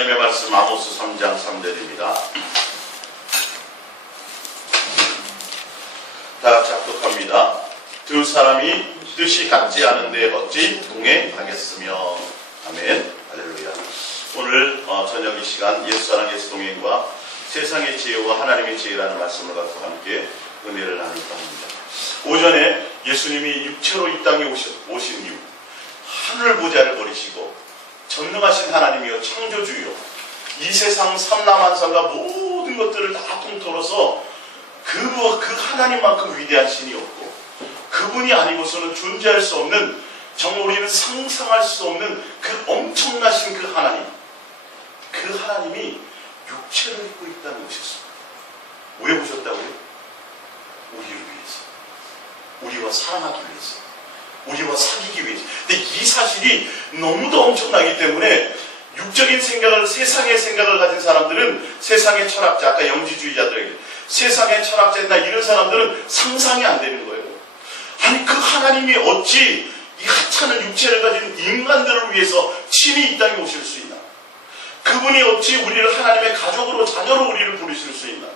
하나님의 말씀 아모스 3장 3절입니다. 다 같이 합독합니다. 두 사람이 뜻이 같지 않은데 어찌 동행하겠으며. 아멘. 할렐루야. 오늘 저녁 이 시간 예수사랑 예수 동행과 세상의 지혜와 하나님의 지혜라는 말씀을 갖고 함께 은혜를 나눌까 합니다. 오전에 예수님이 육체로 이 땅에 오신 이후 하늘 보좌를 버리시고 전능하신 하나님이여 창조주여 이 세상 삼라만상과 모든 것들을 다 통틀어서 그 하나님만큼 위대한 신이 없고 그분이 아니고서는 존재할 수 없는, 정말 우리는 상상할 수 없는 그 엄청나신 그 하나님, 그 하나님이 육체를 입고 이 땅에 오셨습니다. 왜 오셨다고요? 우리를 위해서, 우리와 사랑하기 위해서, 우리와 사귀기 위해서. 근데 이 사실이 너무도 엄청나기 때문에 육적인 생각을, 세상의 생각을 가진 사람들은, 세상의 철학자, 아까 영지주의자들에게 세상의 철학자나 이런 사람들은 상상이 안 되는 거예요. 아니 그 하나님이 어찌 이 하찮은 육체를 가진 인간들을 위해서 친히 이 땅에 오실 수 있나? 그분이 어찌 우리를 하나님의 가족으로, 자녀로 우리를 부르실 수 있나?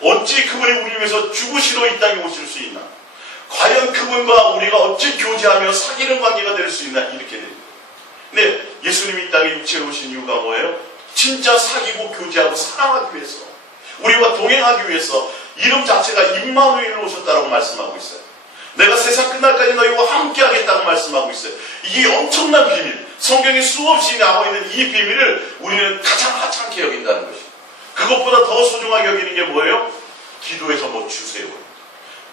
어찌 그분이 우리 위해서 죽으시러 이 땅에 오실 수 있나? 과연 그분과 우리가 어찌 교제하며 사귀는 관계가 될 수 있나? 이렇게 됩니다. 근데 예수님이 이 땅에 육체로 오신 이유가 뭐예요? 진짜 사귀고 교제하고 사랑하기 위해서, 우리와 동행하기 위해서. 이름 자체가 임마누엘로 오셨다고 말씀하고 있어요. 내가 세상 끝날까지 너희와 함께 하겠다고 말씀하고 있어요. 이게 엄청난 비밀, 성경에 수없이 나와 있는 이 비밀을 우리는 가장 하찮게 여긴다는 것이에요. 그것보다 더 소중하게 여기는 게 뭐예요? 기도해서 뭐 주세요,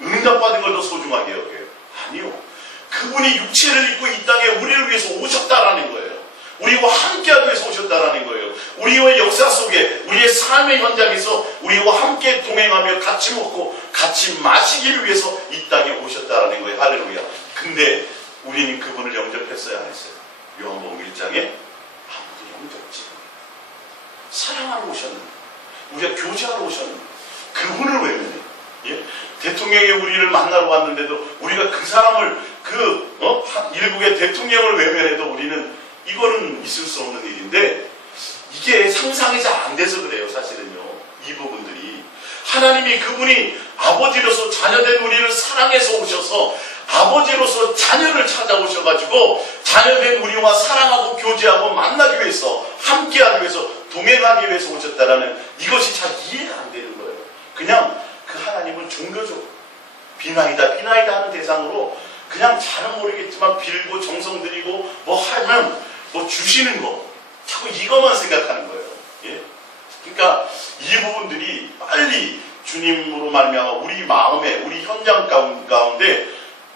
응답받은 걸 더 소중하게 여겨요. 아니요, 그분이 육체를 입고 이 땅에 우리를 위해서 오셨다라는 거예요. 우리와 함께하기 위해서 오셨다라는 거예요. 우리의 역사 속에, 우리의 삶의 현장에서 우리와 함께 동행하며 같이 먹고 같이 마시기를 위해서 이 땅에 오셨다라는 거예요. 할렐루야. 근데 우리는 그분을 영접했어야 안 했어요. 요한복음 1장에 아무도 영접지 못해요. 사랑하러 오셨는데, 우리가 교제하러 오셨는데 그분을 외면해요. 예? 대통령이 우리를 만나러 왔는데도 우리가 그 사람을, 일국의 대통령을 외면해도 우리는, 이거는 있을 수 없는 일인데 이게 상상이 잘 안 돼서 그래요. 사실은요, 이 부분들이 하나님이, 그분이 아버지로서 자녀된 우리를 사랑해서 오셔서 아버지로서 자녀를 찾아오셔가지고 자녀된 우리와 사랑하고 교제하고 만나기 위해서, 함께하기 위해서, 동행하기 위해서 오셨다라는 이것이 잘 이해가 안 되는 거예요. 그냥 그 하나님은 종교적으로 비나이다 하는 대상으로 그냥 잘은 모르겠지만 빌고 정성 들이고 뭐 하면 뭐 주시는 거, 자꾸 이것만 생각하는 거예요. 예? 그러니까 이 부분들이 빨리 주님으로 말미암아 우리 마음에, 우리 현장 가운데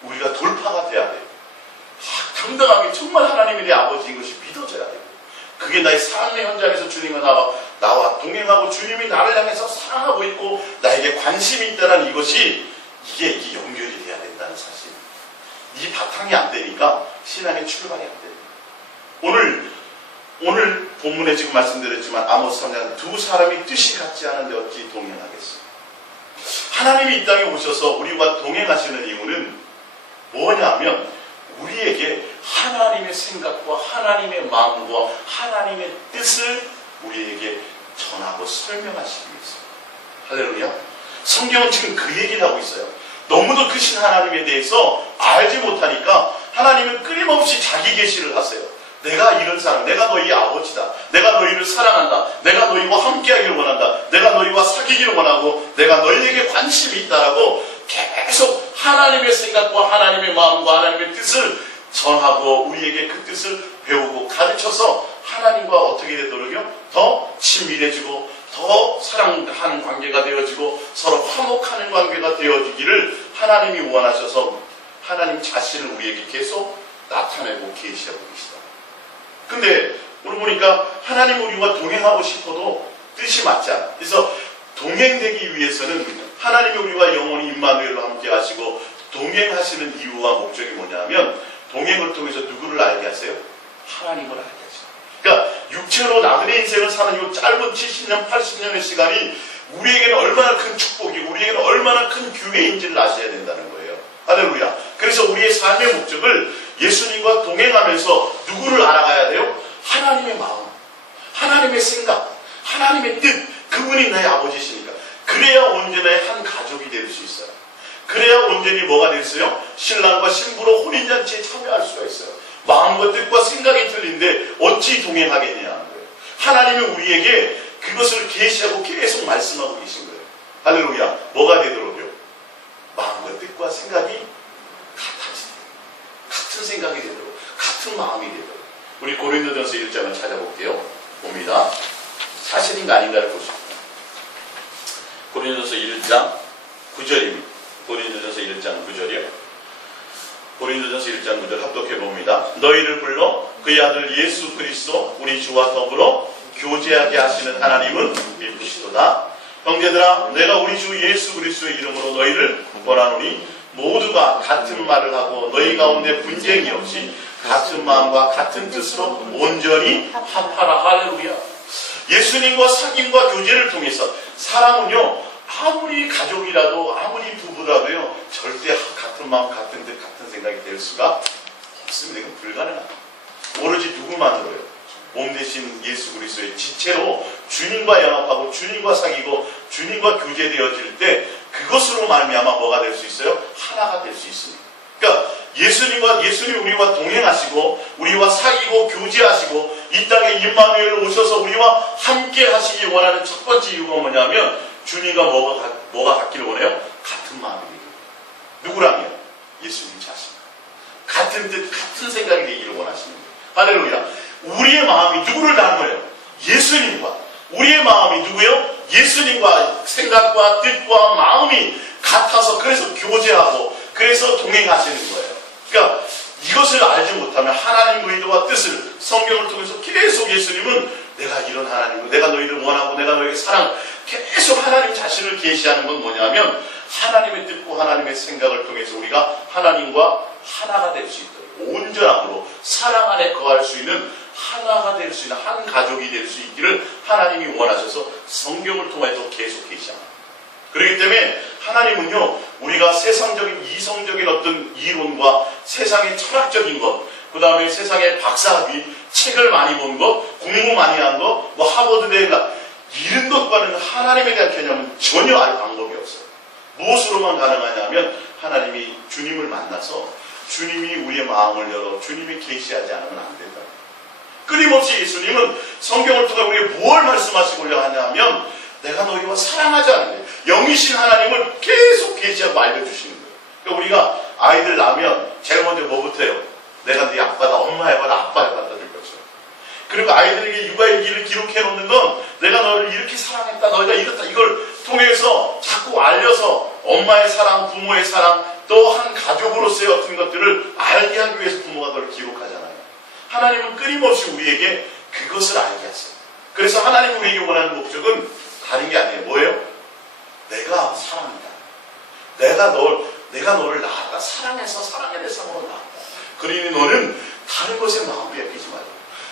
우리가 돌파가 돼야 돼요. 당당하게 정말 하나님이 내 아버지인 것이 믿어져야 돼요. 그게 나의 삶의 현장에서 주님과 나와 동행하고 주님이 나를 향해서 사랑하고 있고 나에게 관심이 있다는 이것이, 이게 연결이 돼야 된다는 사실. 이 바탕이 안 되니까 신앙의 출발이 안 돼요. 오늘 본문에 지금 말씀드렸지만 아모스 3장, 두 사람이 뜻이 같지 않은데 어찌 동행하겠어요? 하나님이 이 땅에 오셔서 우리와 동행하시는 이유는 뭐냐면 우리에게 하나님의 생각과 하나님의 마음과 하나님의 뜻을 우리에게 전하고 설명하시기 위해서. 할렐루야. 성경은 지금 그 얘기를 하고 있어요. 너무도 크신 하나님에 대해서 알지 못하니까 하나님은 끊임없이 자기 계시를 하세요. 내가 이런 사람, 내가 너희 아버지다, 내가 너희를 사랑한다, 내가 너희와 함께하기를 원한다, 내가 너희와 사귀기를 원하고 내가 너희에게 관심이 있다라고 계속 하나님의 생각과 하나님의 마음과 하나님의 뜻을 전하고 우리에게 그 뜻을 배우고 가르쳐서 하나님과 어떻게 되도록요? 더 친밀해지고 더 사랑하는 관계가 되어지고 서로 화목하는 관계가 되어지기를 하나님이 원하셔서 하나님 자신을 우리에게 계속 나타내고 계시하고 계시다. 근데 오늘 보니까 하나님 우리와 동행하고 싶어도 뜻이 맞지 않아. 그래서 동행되기 위해서는 하나님이 우리와 영원히 임마누엘로 함께 하시고 동행하시는 이유와 목적이 뭐냐면 동행을 통해서 누구를 알게 하세요? 하나님을 알게 하세요. 그러니까 육체로 나그네 인생을 사는 이 짧은 70년, 80년의 시간이 우리에게는 얼마나 큰 축복이고 우리에게는 얼마나 큰 기회인지를 아셔야 된다는 거예요. 할렐루야. 그래서 우리의 삶의 목적을 예수님과 동행하면서 누구를 알아가야 돼요? 하나님의 마음, 하나님의 생각, 하나님의 뜻, 그분이 나의 아버지시니까. 그래야 온전히 한 가족이 될 수 있어요. 그래야 온전히 뭐가 됐어요? 신랑과 신부로 혼인잔치에 참여할 수가 있어요. 마음과 뜻과 생각이 틀린데 어찌 동행하겠냐는 거예요. 하나님이 우리에게 그것을 계시하고 계속 말씀하고 계신 거예요. 할렐루야. 뭐가 되도록요? 마음과 뜻과 생각이 같은 생각이 되도록, 같은 마음이 되도록. 우리 고린도전서 1장을 찾아볼게요. 봅니다. 사실인가 아닌가를 보십시오. 고린도전서 1장 9절입니다. 고린도전서 1장 9절이요. 고린도전서 1장 9절 합독해 봅니다. 너희를 불러 그의 아들 예수 그리스도 우리 주와 더불어 교제하게 하시는 하나님은 미쁘시도다. 형제들아, 내가 우리 주 예수 그리스도의 이름으로 너희를 권하노니 모두가 같은 말을 하고 너희 가운데 분쟁이 없이 같은 마음과 같은 뜻으로 온전히 합하라. 할렐루야. 예수님과 사귐과 교제를 통해서 사람은요, 아무리 가족이라도 아무리 부부라도요, 절대 같은 마음, 같은 뜻, 같은 생각이 될 수가 없습니다. 이건 불가능합니다. 오로지 누구만으로요? 몸 대신 예수 그리스도의 지체로 주님과 연합하고 주님과 사귀고 주님과 교제되어질 때 그것으로 말미암아 뭐가 될 수 있어요? 하나가 될 수 있습니다. 그러니까 예수님 우리와 동행하시고 우리와 사귀고 교제하시고 이 땅에 임마누엘 오셔서 우리와 함께 하시기 원하는 첫 번째 이유가 뭐냐면 주님과 뭐가 같기를 원해요? 같은 마음이에요. 누구랑요? 예수님 자신. 같은 뜻, 같은 생각이 되기를 원하십니다. 할렐루야. 우리의 마음이 누구를 닮아요? 예수님과. 우리의 마음이 누구요? 예수님과 생각과 뜻과 마음이 같아서 그래서 교제하고 그래서 동행하시는 거예요. 그러니까 이것을 알지 못하면 하나님의 의도와 뜻을 성경을 통해서 계속 예수님은 내가 이런 하나님이고 내가 너희를 원하고 내가 너희에게 사랑 계속 하나님 자신을 계시하는 건 뭐냐면 하나님의 뜻과 하나님의 생각을 통해서 우리가 하나님과 하나가 될 수 있도록 온전함으로 사랑 안에 거할 수 있는 하나가 될 수 있는 한 가족이 될 수 있기를 하나님이 원하셔서 성경을 통해서 계속 계시합니다. 그렇기 때문에 하나님은요, 우리가 세상적인 이성적인 어떤 이론과 세상의 철학적인 것, 그 다음에 세상의 박사학위, 책을 많이 본 것, 공부 많이 한 것, 뭐 하버드 대학 이런 것과는 하나님에 대한 개념은 전혀 알 방법이 없어요. 무엇으로만 가능하냐면 하나님이 주님을 만나서 주님이 우리의 마음을 열어 주님이 계시하지 않으면 안 된다. 끊임없이 예수님은 성경을 통해 우리에게 무엇을 말씀하시고자 하냐면 내가 너희와 사랑하지 않는데 영이신 하나님을 계속 계시하고 알려주시는 거예요. 그러니까 우리가 아이들 낳으면 제일 먼저 뭐부터 해요? 내가 네 아빠다, 엄마 해봐라, 아빠 해봐라 될 것처럼. 그리고 아이들에게 육아일기를 기록해 놓는 건 내가 너를 이렇게 사랑했다, 너희가 이렇다, 이걸 통해서 자꾸 알려서 엄마의 사랑, 부모의 사랑, 또 한 가족으로서의 어떤 것들을 알게 하기 위해서 부모가 그걸 기록하잖아요. 하나님은 끊임없이 우리에게 그것을 알게 하세요. 그래서 하나님이 우리에게 원하는 목적은 다른 게 아니에요. 뭐예요? 내가 사랑이다. 내가 너를 낳았다. 사랑해서 사랑의 대상으로 낳았다. 그러니 너는 다른 것에 마음을 뺏기지 말고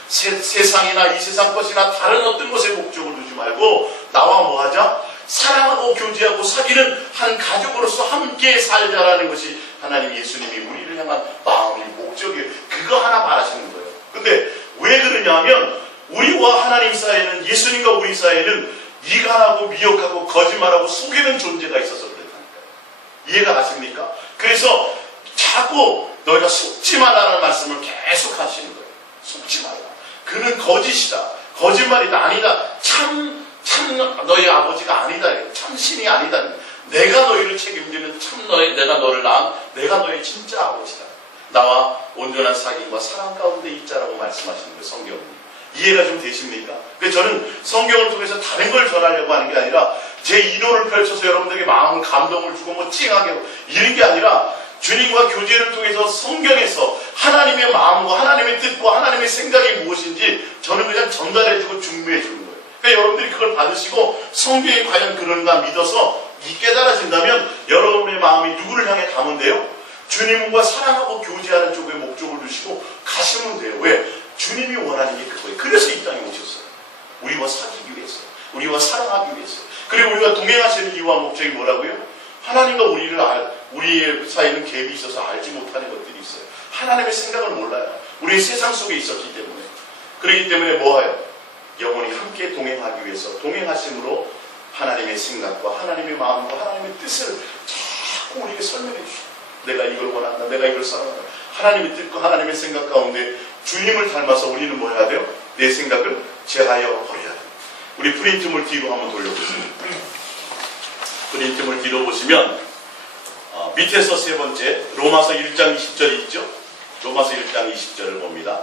세상이나 이 세상 것이나 다른 어떤 것에 목적을 두지 말고 나와 뭐 하자? 사랑하고 교제하고 사귀는 한 가족으로서 함께 살자라는 것이 하나님 예수님이 우리를 향한 마음이 목적이에요. 그거 하나 말하시는 거예요. 근데 왜 그러냐 하면 우리와 하나님 사이에는 예수님과 우리 사이에는 이간하고 미혹하고 거짓말하고 속이는 존재가 있어서 그렇다니까요. 이해가 가십니까? 그래서 자꾸 너희가 속지 말라는 말씀을 계속 하시는 거예요. 속지 말라. 그는 거짓이다. 거짓말이다. 아니다. 참 너희 아버지가 아니다. 참 신이 아니다. 내가 너희를 책임지는 내가 너를 낳은 내가 너희 진짜 아버지다. 나와 온전한 사귐과 사랑 가운데 있자라고 말씀하시는 거예요. 성경은. 이해가 좀 되십니까? 그래서 저는 성경을 통해서 다른 걸 전하려고 하는 게 아니라 제 이론을 펼쳐서 여러분들에게 마음을 감동을 주고 뭐 찡하게 하고 이런 게 아니라 주님과 교제를 통해서 성경에서 하나님의 마음과 하나님의 뜻과 하나님의 생각이 무엇인지 저는 그냥 전달해주고 준비해주는 거예요. 그러니까 여러분들이 그걸 받으시고 성경이 과연 그런가 믿어서 이 깨달아진다면 여러분의 마음이 누구를 향해 가면 돼요? 주님과 사랑하고 교제하는 쪽에 목적을 두시고 가시면 돼요. 왜? 주님이 원하는 게 그거예요. 그래서 이 땅에 오셨어요. 우리와 사귀기 위해서, 우리와 사랑하기 위해서. 그리고 우리가 동행하시는 이유와 목적이 뭐라고요? 하나님과 우리의 사이에는 갭이 있어서 알지 못하는 것들이 있어요. 하나님의 생각을 몰라요. 우리 세상 속에 있었기 때문에. 그렇기 때문에 뭐예요? 영원히 함께 동행하기 위해서 동행하심으로 하나님의 생각과 하나님의 마음과 하나님의 뜻을 자꾸 우리에게 설명해 주시고, 내가 이걸 원한다, 내가 이걸 사랑한다. 하나님의 뜻과 하나님의 생각 가운데 주님을 닮아서 우리는 뭐 해야 돼요? 내 생각을 제하여 버려야 돼요. 우리 프린트물 뒤로 한번 돌려보세요. 프린트물 뒤로 보시면 밑에서 세 번째 로마서 1장 20절이 있죠? 로마서 1장 20절을 봅니다.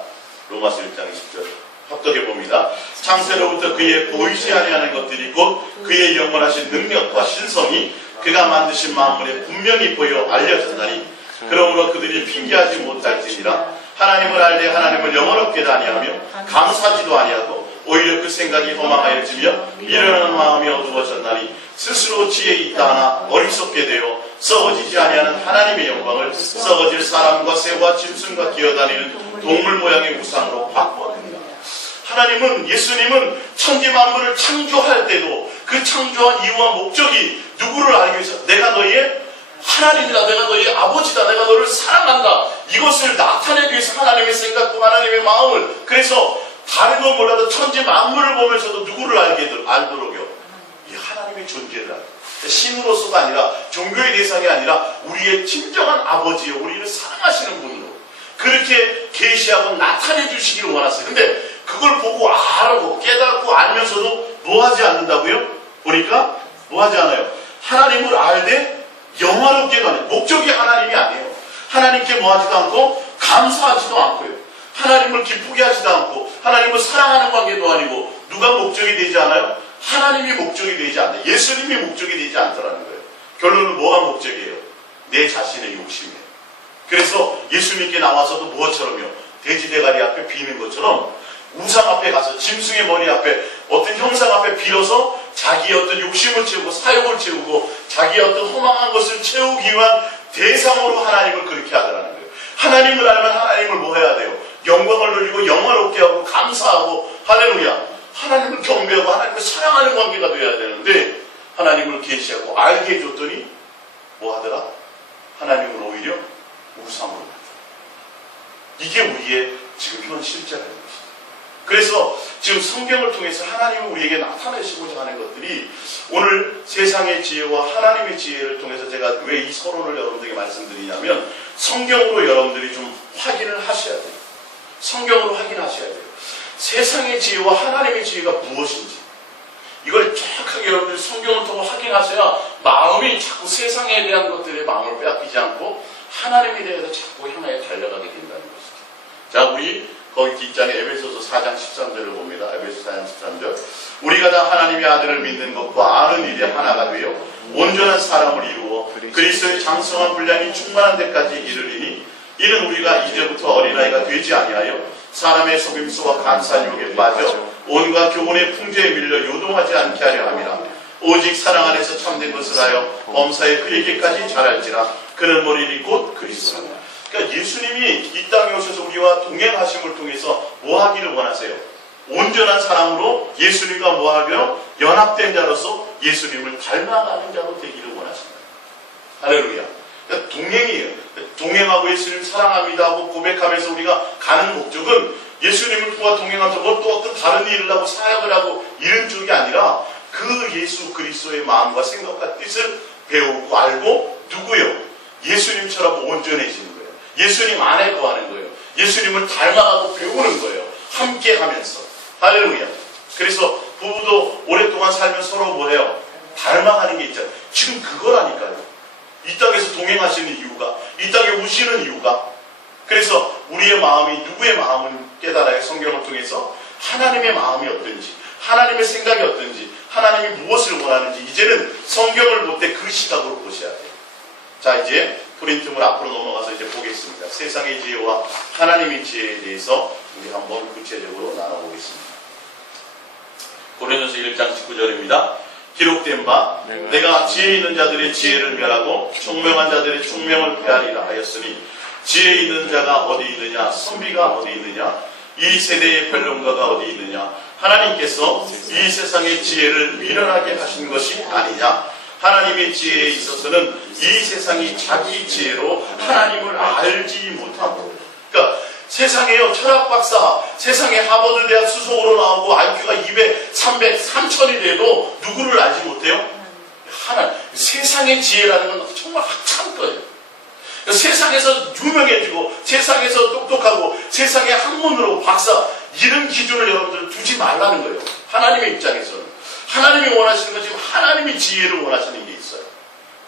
로마서 1장 20절 합독해 봅니다. 창세로부터 그의 보이지 아니하는 것들이 곧 그의 영원하신 능력과 신성이 그가 만드신 만물에 분명히 보여 알려졌나니 그러므로 그들이 핑계하지 못할지니라. 하나님을 알되 하나님을 영원롭게도 아니하며 감사하지도 아니하고 오히려 그 생각이 허망하여지며 미련한 마음이 어두워졌나니 스스로 지혜 있다 하나 어리석게 되어 썩어지지 아니하는 하나님의 영광을 썩어질 사람과 새와 짐승과 기어다니는 동물 모양의 우상으로 바꾸었느니라. 하나님은, 예수님은 천지 만물을 창조할 때도 그 창조한 이유와 목적이 누구를 알기 위해서 내가 너희의 하나님이다, 내가 너희의 아버지다, 내가 너를 사랑한다, 이것을 나타내기 위해서 하나님의 생각과 하나님의 마음을, 그래서 다른 건 몰라도 천지 만물을 보면서도 누구를 알도록요, 이 하나님의 존재를 알고, 신으로서가 아니라 종교의 대상이 아니라 우리의 진정한 아버지요, 우리를 사랑하시는 분으로 그렇게 계시하고 나타내 주시기를 원하세요. 근데 그걸 보고 알고 깨닫고 알면서도 뭐 하지 않는다고요? 보니까 뭐 하지 않아요? 하나님을 알되 영화롭게도 아니에요. 목적이 하나님이 아니에요. 하나님께 뭐 하지도 않고 감사하지도 않고요. 하나님을 기쁘게 하지도 않고 하나님을 사랑하는 관계도 아니고 누가 목적이 되지 않아요? 하나님이 목적이 되지 않아요. 예수님이 목적이 되지 않더라는 거예요. 결론은 뭐가 목적이에요? 내 자신의 욕심이에요. 그래서 예수님께 나와서도 무엇처럼요? 돼지대가리 앞에 비는 것처럼 우상 앞에 가서 짐승의 머리 앞에 어떤 형상 앞에 빌어서 자기의 어떤 욕심을 채우고 사욕을 채우고 자기의 어떤 허망한 것을 채우기 위한 대상으로 하나님을 그렇게 하더라는 거예요. 하나님을 알면 하나님을 뭐 해야 돼요? 영광을 돌리고 영화롭게 하고 감사하고 할렐루야, 하나님을 경배하고 하나님을 사랑하는 관계가 돼야 되는데 하나님을 계시하고 알게 해줬더니 뭐 하더라? 하나님을 오히려 우상으로 만들어. 이게 우리의 지금 현 실제라는 것이죠. 그래서 지금 성경을 통해서 하나님이 우리에게 나타내시고자 하는 것들이 오늘 세상의 지혜와 하나님의 지혜를 통해서 제가 왜 이 서론을 여러분들에게 말씀드리냐면 성경으로 여러분들이 좀 확인을 하셔야 돼요. 성경으로 확인하셔야 돼요. 세상의 지혜와 하나님의 지혜가 무엇인지 이걸 정확하게 여러분들이 성경을 통해 확인하셔야 마음이 자꾸 세상에 대한 것들에 마음을 빼앗기지 않고 하나님에 대해서 자꾸 향하여 달려가게 된다는 것이죠. 자, 우리 거기 뒷장에 에베소서 4장 13절을 봅니다. 에베소 4장 13절. 우리가 다 하나님의 아들을 믿는 것과 아는 일에 하나가 되어 온전한 사람을 이루어 그리스도의 장성한 분량이 충만한 데까지 이르리니 이는 우리가 이제부터 어린아이가 되지 아니하여 사람의 속임수와 간사한 유혹에 빠져 온갖 교훈의 풍조에 밀려 요동하지 않게 하려 함이라. 오직 사랑 안에서 참된 것을 하여 범사에 그에게까지 자랄지라. 그는 머리니 곧 그리스도라. 그러니까 예수님이 이 땅에 오셔서 우리와 동행하심을 통해서 뭐 하기를 원하세요? 온전한 사람으로 예수님과 뭐 하기로? 연합된 자로서 예수님을 닮아가는 자로 되기를 원하십니다. 할렐루야. 그러니까 동행이에요. 동행하고 예수님 사랑합니다 하고 고백하면서 우리가 가는 목적은 예수님을 통해 동행하면서 뭐 또 어떤 다른 일을 하고 사역을 하고 이런 쪽이 아니라 그 예수 그리스도의 마음과 생각과 뜻을 배우고 알고 누구요? 예수님처럼 온전해지는 거예요. 예수님 안에 거하는 거예요. 예수님을 닮아가고 배우는 거예요. 함께 하면서. 할렐루야. 그래서 부부도 오랫동안 살면 서로 뭐해요? 닮아가는 게 있잖아요. 지금 그거라니까요. 이 땅에서 동행하시는 이유가, 이 땅에 오시는 이유가. 그래서 우리의 마음이 누구의 마음을 깨달아야 성경을 통해서 하나님의 마음이 어떤지, 하나님의 생각이 어떤지, 하나님이 무엇을 원하는지 이제는 성경을 볼 때 그 시각으로 보셔야 돼요. 자, 이제 프린트물 앞으로 넘어가서 이제 보겠습니다. 세상의 지혜와 하나님의 지혜에 대해서 우리 한번 구체적으로 나눠보겠습니다. 고린도서 1장 19절입니다. 기록된 바 내가 지혜 있는 자들의 지혜를 멸하고 총명한 자들의 총명을 폐하리라 하였으니 지혜 있는 자가 어디 있느냐, 선비가 어디 있느냐, 이 세대의 변론가가 어디 있느냐. 하나님께서 이 세상의 지혜를 미련하게 하신 것이 아니냐. 하나님의 지혜에 있어서는 이 세상이 자기 지혜로 하나님을 알지 못하고, 그러니까 세상에요, 철학 박사, 세상에 하버드 대학 수석으로 나오고 IQ가 200, 300, 3000이 돼도 누구를 알지 못해요? 하나님. 세상의 지혜라는 건 정말 확찬 거예요. 세상에서 유명해지고 세상에서 똑똑하고 세상의 학문으로 박사 이런 기준을 여러분들 두지 말라는 거예요. 하나님의 입장에서는. 하나님이 원하시는 건 지금 하나님이 지혜를 원하시는 게 있어요.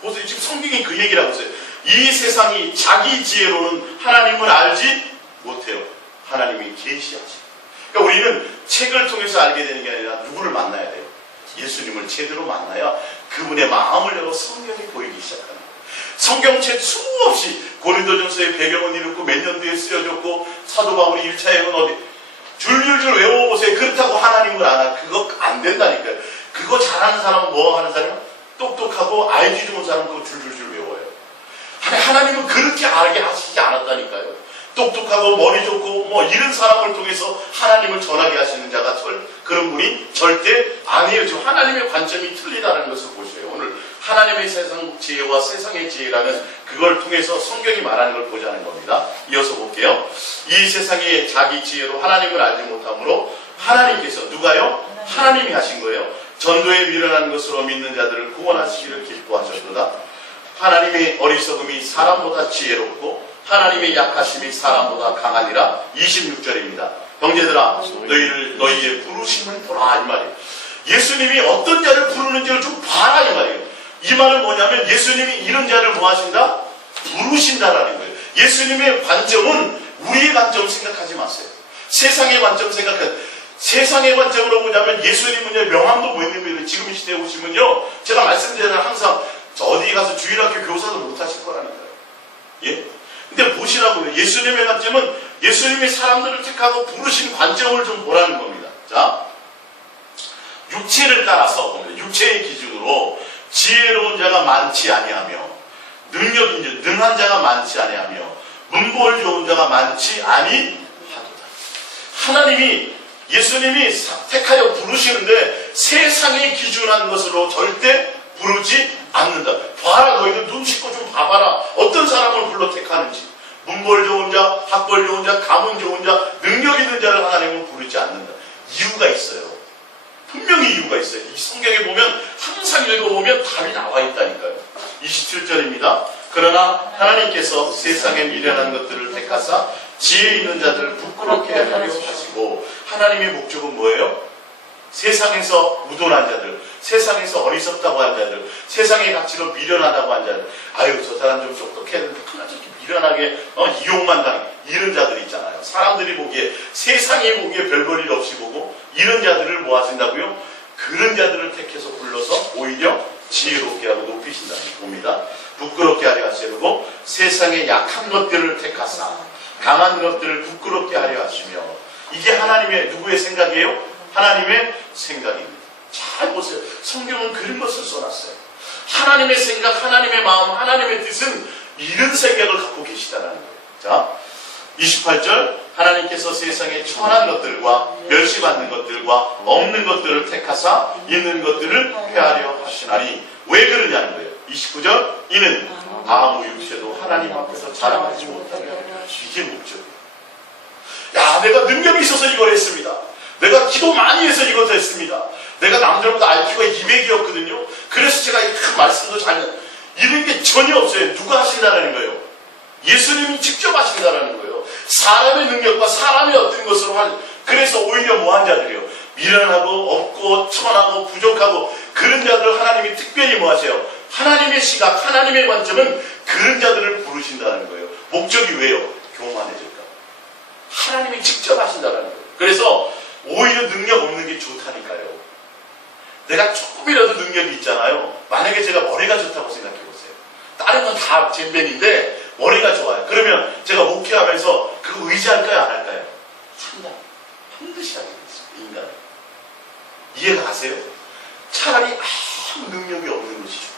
보세요. 지금 성경이 그 얘기를 하고 있어요. 이 세상이 자기 지혜로는 하나님을 알지 못해요. 하나님이 계시하지. 그러니까 우리는 책을 통해서 알게 되는 게 아니라 누구를 만나야 돼요? 예수님을 제대로 만나야 그분의 마음을 열고 성경이 보이기 시작하는 거예요. 성경책 수없이 고린도전서의 배경은 이렇고 몇 년 뒤에 쓰여졌고 사도 바울이 1차 여행은 어디 줄줄줄 외워보세요. 그렇다고 하나님을 알아. 그거 안 된다니까요. 그거 잘하는 사람은 뭐 하는 사람은 똑똑하고 알기 좋은 사람은 그거 줄줄줄 외워요. 하나님은 그렇게 알게 하시지 않았다니까요. 똑똑하고 머리 좋고 뭐 이런 사람을 통해서 하나님을 전하게 하시는 자가 그런 분이 절대 아니에요. 지금 하나님의 관점이 틀리다는 것을 보세요. 오늘 하나님의 세상 지혜와 세상의 지혜라는 그걸 통해서 성경이 말하는 걸 보자는 겁니다. 이어서 볼게요. 이 세상의 자기 지혜로 하나님을 알지 못하므로 하나님께서 누가요? 하나님이 하신 거예요. 전도에 미련한 것으로 믿는 자들을 구원하시기를 기뻐하셨도다. 하나님의 어리석음이 사람보다 지혜롭고 하나님의 약하심이 사람보다 강하니라. 26절입니다. 형제들아 너희의 부르심을 보라 이 말이에요. 예수님이 어떤 자를 부르는지를 좀 봐라 이 말이에요. 이 말은 뭐냐면 예수님이 이런 자를 뭐 하신다? 부르신다라는 거예요. 예수님의 관점은 우리의 관점 생각하지 마세요. 세상의 관점 생각하세요. 세상의 관점으로 보자면 예수님은요 명함도 못 있는 분이 지금 이 시대에 오시면요 제가 말씀드리잖아요. 항상 어디 가서 주일학교 교사도 못 하실 거라니까요. 예? 근데 보시라고요. 예수님의 관점은 예수님이 사람들을 택하고 부르신 관점을 좀 보라는 겁니다. 자, 육체를 따라서 보면 육체의 기준으로 지혜로운 자가 많지 아니하며 능한 자가 많지 아니하며 문벌 좋은 자가 많지 아니하도다. 하나님이 예수님이 택하여 부르시는데 세상에 기준한 것으로 절대 부르지 않는다. 봐라. 너희들 눈 씻고 좀 봐봐라. 어떤 사람을 불러 택하는지. 문벌 좋은 자, 학벌 좋은 자, 가문 좋은 자, 능력 있는 자를 하나님은 부르지 않는다. 이유가 있어요. 분명히 이유가 있어요. 이 성경에 보면 항상 읽어보면 답이 나와 있다니까요. 27절입니다. 그러나 하나님께서 세상에 미련한 것들을 택하사 지혜 있는 자들을 부끄럽게 하려 하시고 하나님의 목적은 뭐예요? 세상에서 무돈한 자들, 세상에서 어리석다고 한 자들, 세상의 가치로 미련하다고 한 자들, 아유 저 사람 좀 똑똑해야 되는데 하나 저렇게 미련하게 이용만 당해 이런 자들 있잖아요. 사람들이 보기에 세상이 보기에 별 볼 일 없이 보고 이런 자들을 뭐 하신다고요? 그런 자들을 택해서 불러서 오히려 지혜롭게 하고 높이신다는 겁니다. 부끄럽게 하려 하시고 세상의 약한 것들을 택하사 강한 것들을 부끄럽게 하려 하시며 이게 하나님의 누구의 생각이에요? 하나님의 생각입니다. 잘 보세요. 성경은 그런 것을 써놨어요. 하나님의 생각, 하나님의 마음, 하나님의 뜻은 이런 생각을 갖고 계시다는 거예요. 자, 28절 하나님께서 세상에 천한 것들과 멸시받는 것들과 없는 것들을 택하사 있는 것들을 폐하려 하시나니 왜 그러냐는 거예요. 29절 이는 아무 육체도 하나님 앞에서 자랑하지 못하게 이게 목적이에요. 야, 내가 능력이 있어서 이걸 했습니다. 내가 기도 많이 해서 이것도 했습니다. 내가 남들보다 IQ가 200이었거든요. 그래서 제가 큰 말씀도 잘 이런 게 전혀 없어요. 누가 하신다는 거예요? 예수님이 직접 하신다는 거예요. 사람의 능력과 사람의 어떤 것으로 그래서 오히려 뭐한 자들이요? 미련하고 없고 천하고 부족하고 그런 자들을 하나님이 특별히 뭐 하세요? 하나님의 시각, 하나님의 관점은 그런 자들을 부르신다는 거예요. 목적이 왜요? 교만해질까? 하나님이 직접 하신다는 거예요. 그래서 오히려 능력 없는 게 좋다니까요. 내가 조금이라도 능력이 있잖아요. 만약에 제가 머리가 좋다고 생각해 보세요. 다른 건 다 잼ben인데 머리가 좋아요. 그러면 제가 목회하면서 그거 의지할까요? 안 할까요? 반드시 하게 됐어요. 인간. 이해가 가세요? 차라리 아무 능력이 없는 것이 좋아요.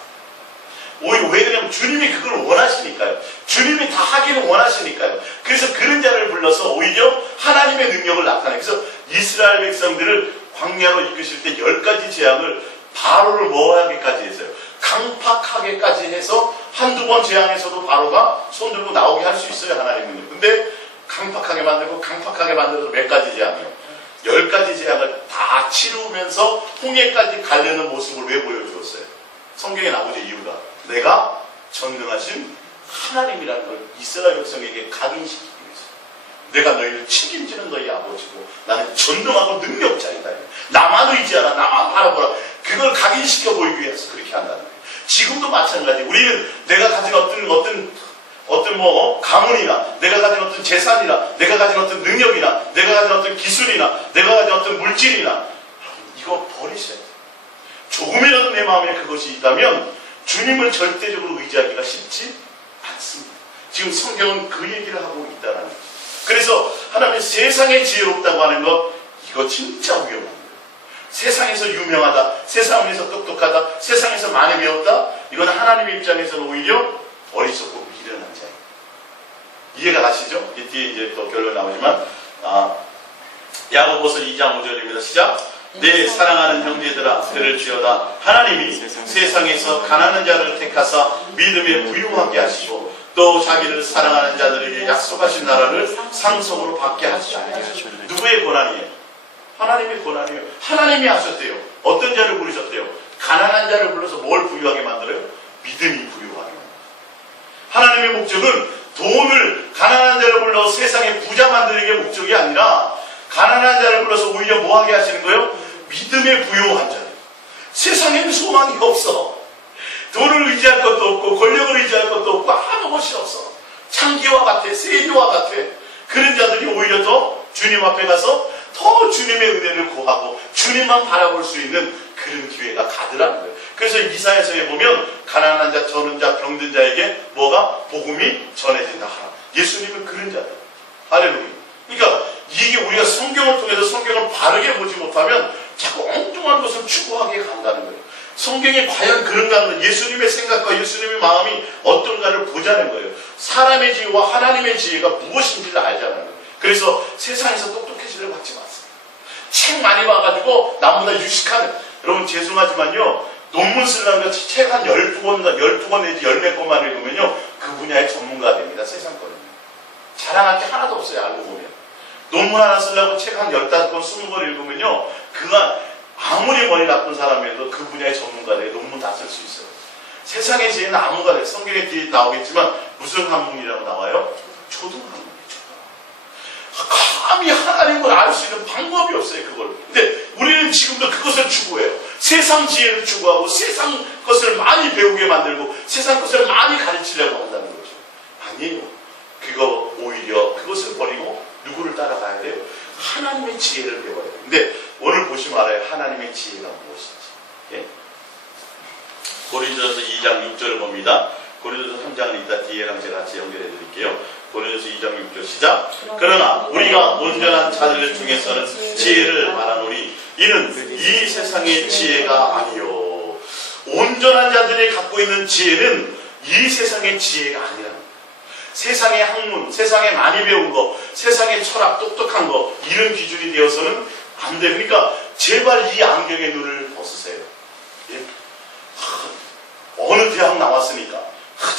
오히려 왜 그러냐면 주님이 그걸 원하시니까요. 주님이 다 하기는 원하시니까요. 그래서 그런 자를 불러서 오히려 하나님의 능력을 나타내요. 그래서 이스라엘 백성들을 광야로 이끄실 때 10가지 재앙을 바로를 뭐하게까지 했어요. 강팍하게까지 해서 한두 번 재앙에서도 바로가 손들고 나오게 할 수 있어요. 하나님은. 근데 강팍하게 만들고 강팍하게 만들어서 몇 가지 재앙이요? 10가지 재앙을 다 치루면서 홍해까지 가려는 모습을 왜 보여주었어요? 성경에 나오죠. 이유가 내가 전능하신 하나님이라는 걸 이스라엘 백성에게 각인시키기 위해서. 내가 너희를 책임지는 너희 아버지고 나는 전능하고 능력자이다. 나만 의지하라. 나만 바라보라. 그걸 각인시켜 보이기 위해서 그렇게 한다는 거예요. 지금도 마찬가지. 우리는 내가 가진 어떤 가문이나 내가 가진 어떤 재산이나 내가 가진 어떤 능력이나 내가 가진 어떤 기술이나 내가 가진 어떤 물질이나 이거 버리셔야 돼요. 조금이라도 내 마음에 그것이 있다면 주님을 절대적으로 의지하기가 쉽지 않습니다. 지금 성경은 그 얘기를 하고 있다는 거예요. 그래서 하나님의 세상에 지혜롭다고 하는 것, 이거 진짜 위험한 거예요. 세상에서 유명하다, 세상에서 똑똑하다, 세상에서 많이 배웠다, 이건 하나님의 입장에서는 오히려 어리석고 미련한 자예요. 이해가 가시죠? 이 뒤에 이제 또 결론 나오지만, 야고보서 2장 5절입니다. 시작. 내 사랑하는 형제들아, 들을지어다. 하나님이 세상에서 가난한 자를 택하사 믿음에 부유하게 하시고 또 자기를 사랑하는 자들에게 약속하신 나라를 상속으로 받게 하시지 않으셨죠. 누구의 권한이에요? 하나님의 권한이에요. 하나님이 하셨대요. 어떤 자를 부르셨대요? 가난한 자를 불러서 뭘 부유하게 만들어요? 믿음이 부유하게 만들어요. 하나님의 목적은 돈을 가난한 자를 불러 세상에 부자 만드는 게 목적이 아니라 가난한 자를 불러서 오히려 뭐하게 하시는 거예요? 믿음에 부유한 자예요. 세상에는 소망이 없어. 돈을 의지할 것도 없고 권력을 의지할 것도 없고 아무것이 없어. 창기와 같아. 세리와 같아. 그런 자들이 오히려 더 주님 앞에 가서 더 주님의 은혜를 구하고 주님만 바라볼 수 있는 그런 기회가 가더라는 거예요. 그래서 이사야서에 보면 가난한 자, 저는 자, 병든 자에게 뭐가? 복음이 전해진다 하라. 예수님은 그런 자들. 할렐루야. 그러니까 이게 우리가 성경을 통해서 성경을 바르게 보지 못하면 자꾸 엉뚱한 것을 추구하게 간다는 거예요. 성경이 과연 그런가 하면 예수님의 생각과 예수님의 마음이 어떤가를 보자는 거예요. 사람의 지혜와 하나님의 지혜가 무엇인지를 알자는 거예요. 그래서 세상에서 똑똑해지려고 하지 마세요. 책 많이 봐가지고 남보다 유식한, 여러분 죄송하지만요, 논문 쓰려면 책 한 12권 내지 10몇 권만 읽으면요 그 분야의 전문가 됩니다. 세상 거는 자랑할 게 하나도 없어요. 알고 보면 논문 하나 쓰려고 책 한 15권 20권 읽으면요 그가 아무리 머리 나쁜 사람이라도 그 분야의 전문가 돼요. 논문 다 쓸 수 있어요. 세상의 지혜는 아무가 돼요. 성경에 뒤에 나오겠지만 무슨 학문이라고 나와요? 초등학문. 감히 하나님을 알 수 있는 방법이 없어요. 그걸. 근데 우리는 지금도 그것을 추구해요. 세상 지혜를 추구하고 세상 것을 많이 배우게 만들고 세상 것을 많이 가르치려고 한다는 거죠. 아니에요. 그거 오히려 그것을 버리고 누구를 따라가야 돼요? 하나님의 지혜를 배워야 돼요. 근데 오늘 보시면 알아요. 하나님의 지혜가 무엇인지. 예? 고린도서 2장 6절을 봅니다. 고린도서 3장은 이따 뒤에랑 제가 같이 연결해 드릴게요. 고린도서 2장 6절 시작. 그러나 우리가 온전한 자들 중에서는 지혜를 말하노니 이는 이 세상의 지혜가 아니요. 온전한 자들이 갖고 있는 지혜는 이 세상의 지혜가 아니라 세상의 학문, 세상에 많이 배운 거, 세상의 철학, 똑똑한 거 이런 기준이 되어서는 안 돼요. 그러니까 제발 이 안경의 눈을 벗으세요. 예? 어느 대학 나왔으니까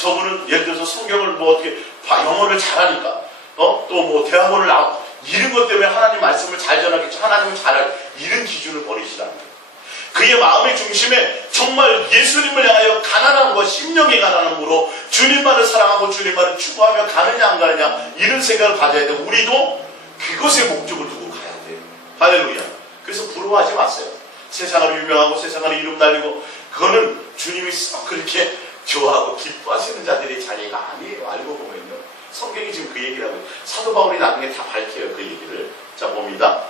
저분은 예를 들어서 성경을 뭐 어떻게 영어를 잘하니까 또 뭐 대학원을 나오고 이런 것 때문에 하나님 말씀을 잘 전하겠죠. 하나님을 잘할 이런 기준을 버리시라는 거예요. 그의 마음의 중심에 정말 예수님을 향하여 가난함과 심령의 가난함으로 주님만을 사랑하고 주님만을 추구하며 가느냐 안 가느냐 이런 생각을 가져야 돼요. 우리도 그것의 목적을 두고 가야 돼요. 할렐루야. 그래서 부러워하지 마세요. 세상으로 유명하고 세상으로 이름 날리고 그거는 주님이 썩 그렇게 좋아하고 기뻐하시는 자들의 자리가 아니에요. 알고 보면요. 성경이 지금 그 얘기를 하고 사도 바울이 나중에 다 밝혀요. 그 얘기를. 자 봅니다.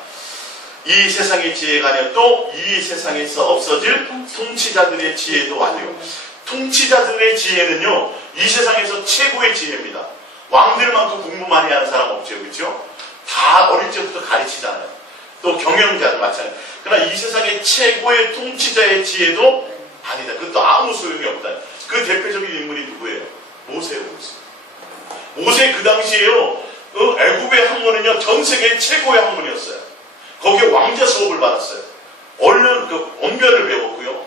이 세상의 지혜가 아니라 또 이 세상에서 없어질 통치자들의 지혜도 아니요. 통치자들의 지혜는요. 이 세상에서 최고의 지혜입니다. 왕들만큼 공부 많이 하는 사람 없죠. 그렇죠? 다 어릴 적부터 가르치잖아요. 또 경영자도 마찬가지. 그러나 이 세상의 최고의 통치자의 지혜도 아니다. 그것도 아무 소용이 없다. 그 대표적인 인물이 누구예요? 모세예요. 모세 그 당시에요. 애굽의 학문은요. 전 세계 최고의 학문이었어요. 거기에 왕자 수업을 받았어요. 얼른 그 언변을 배웠고요.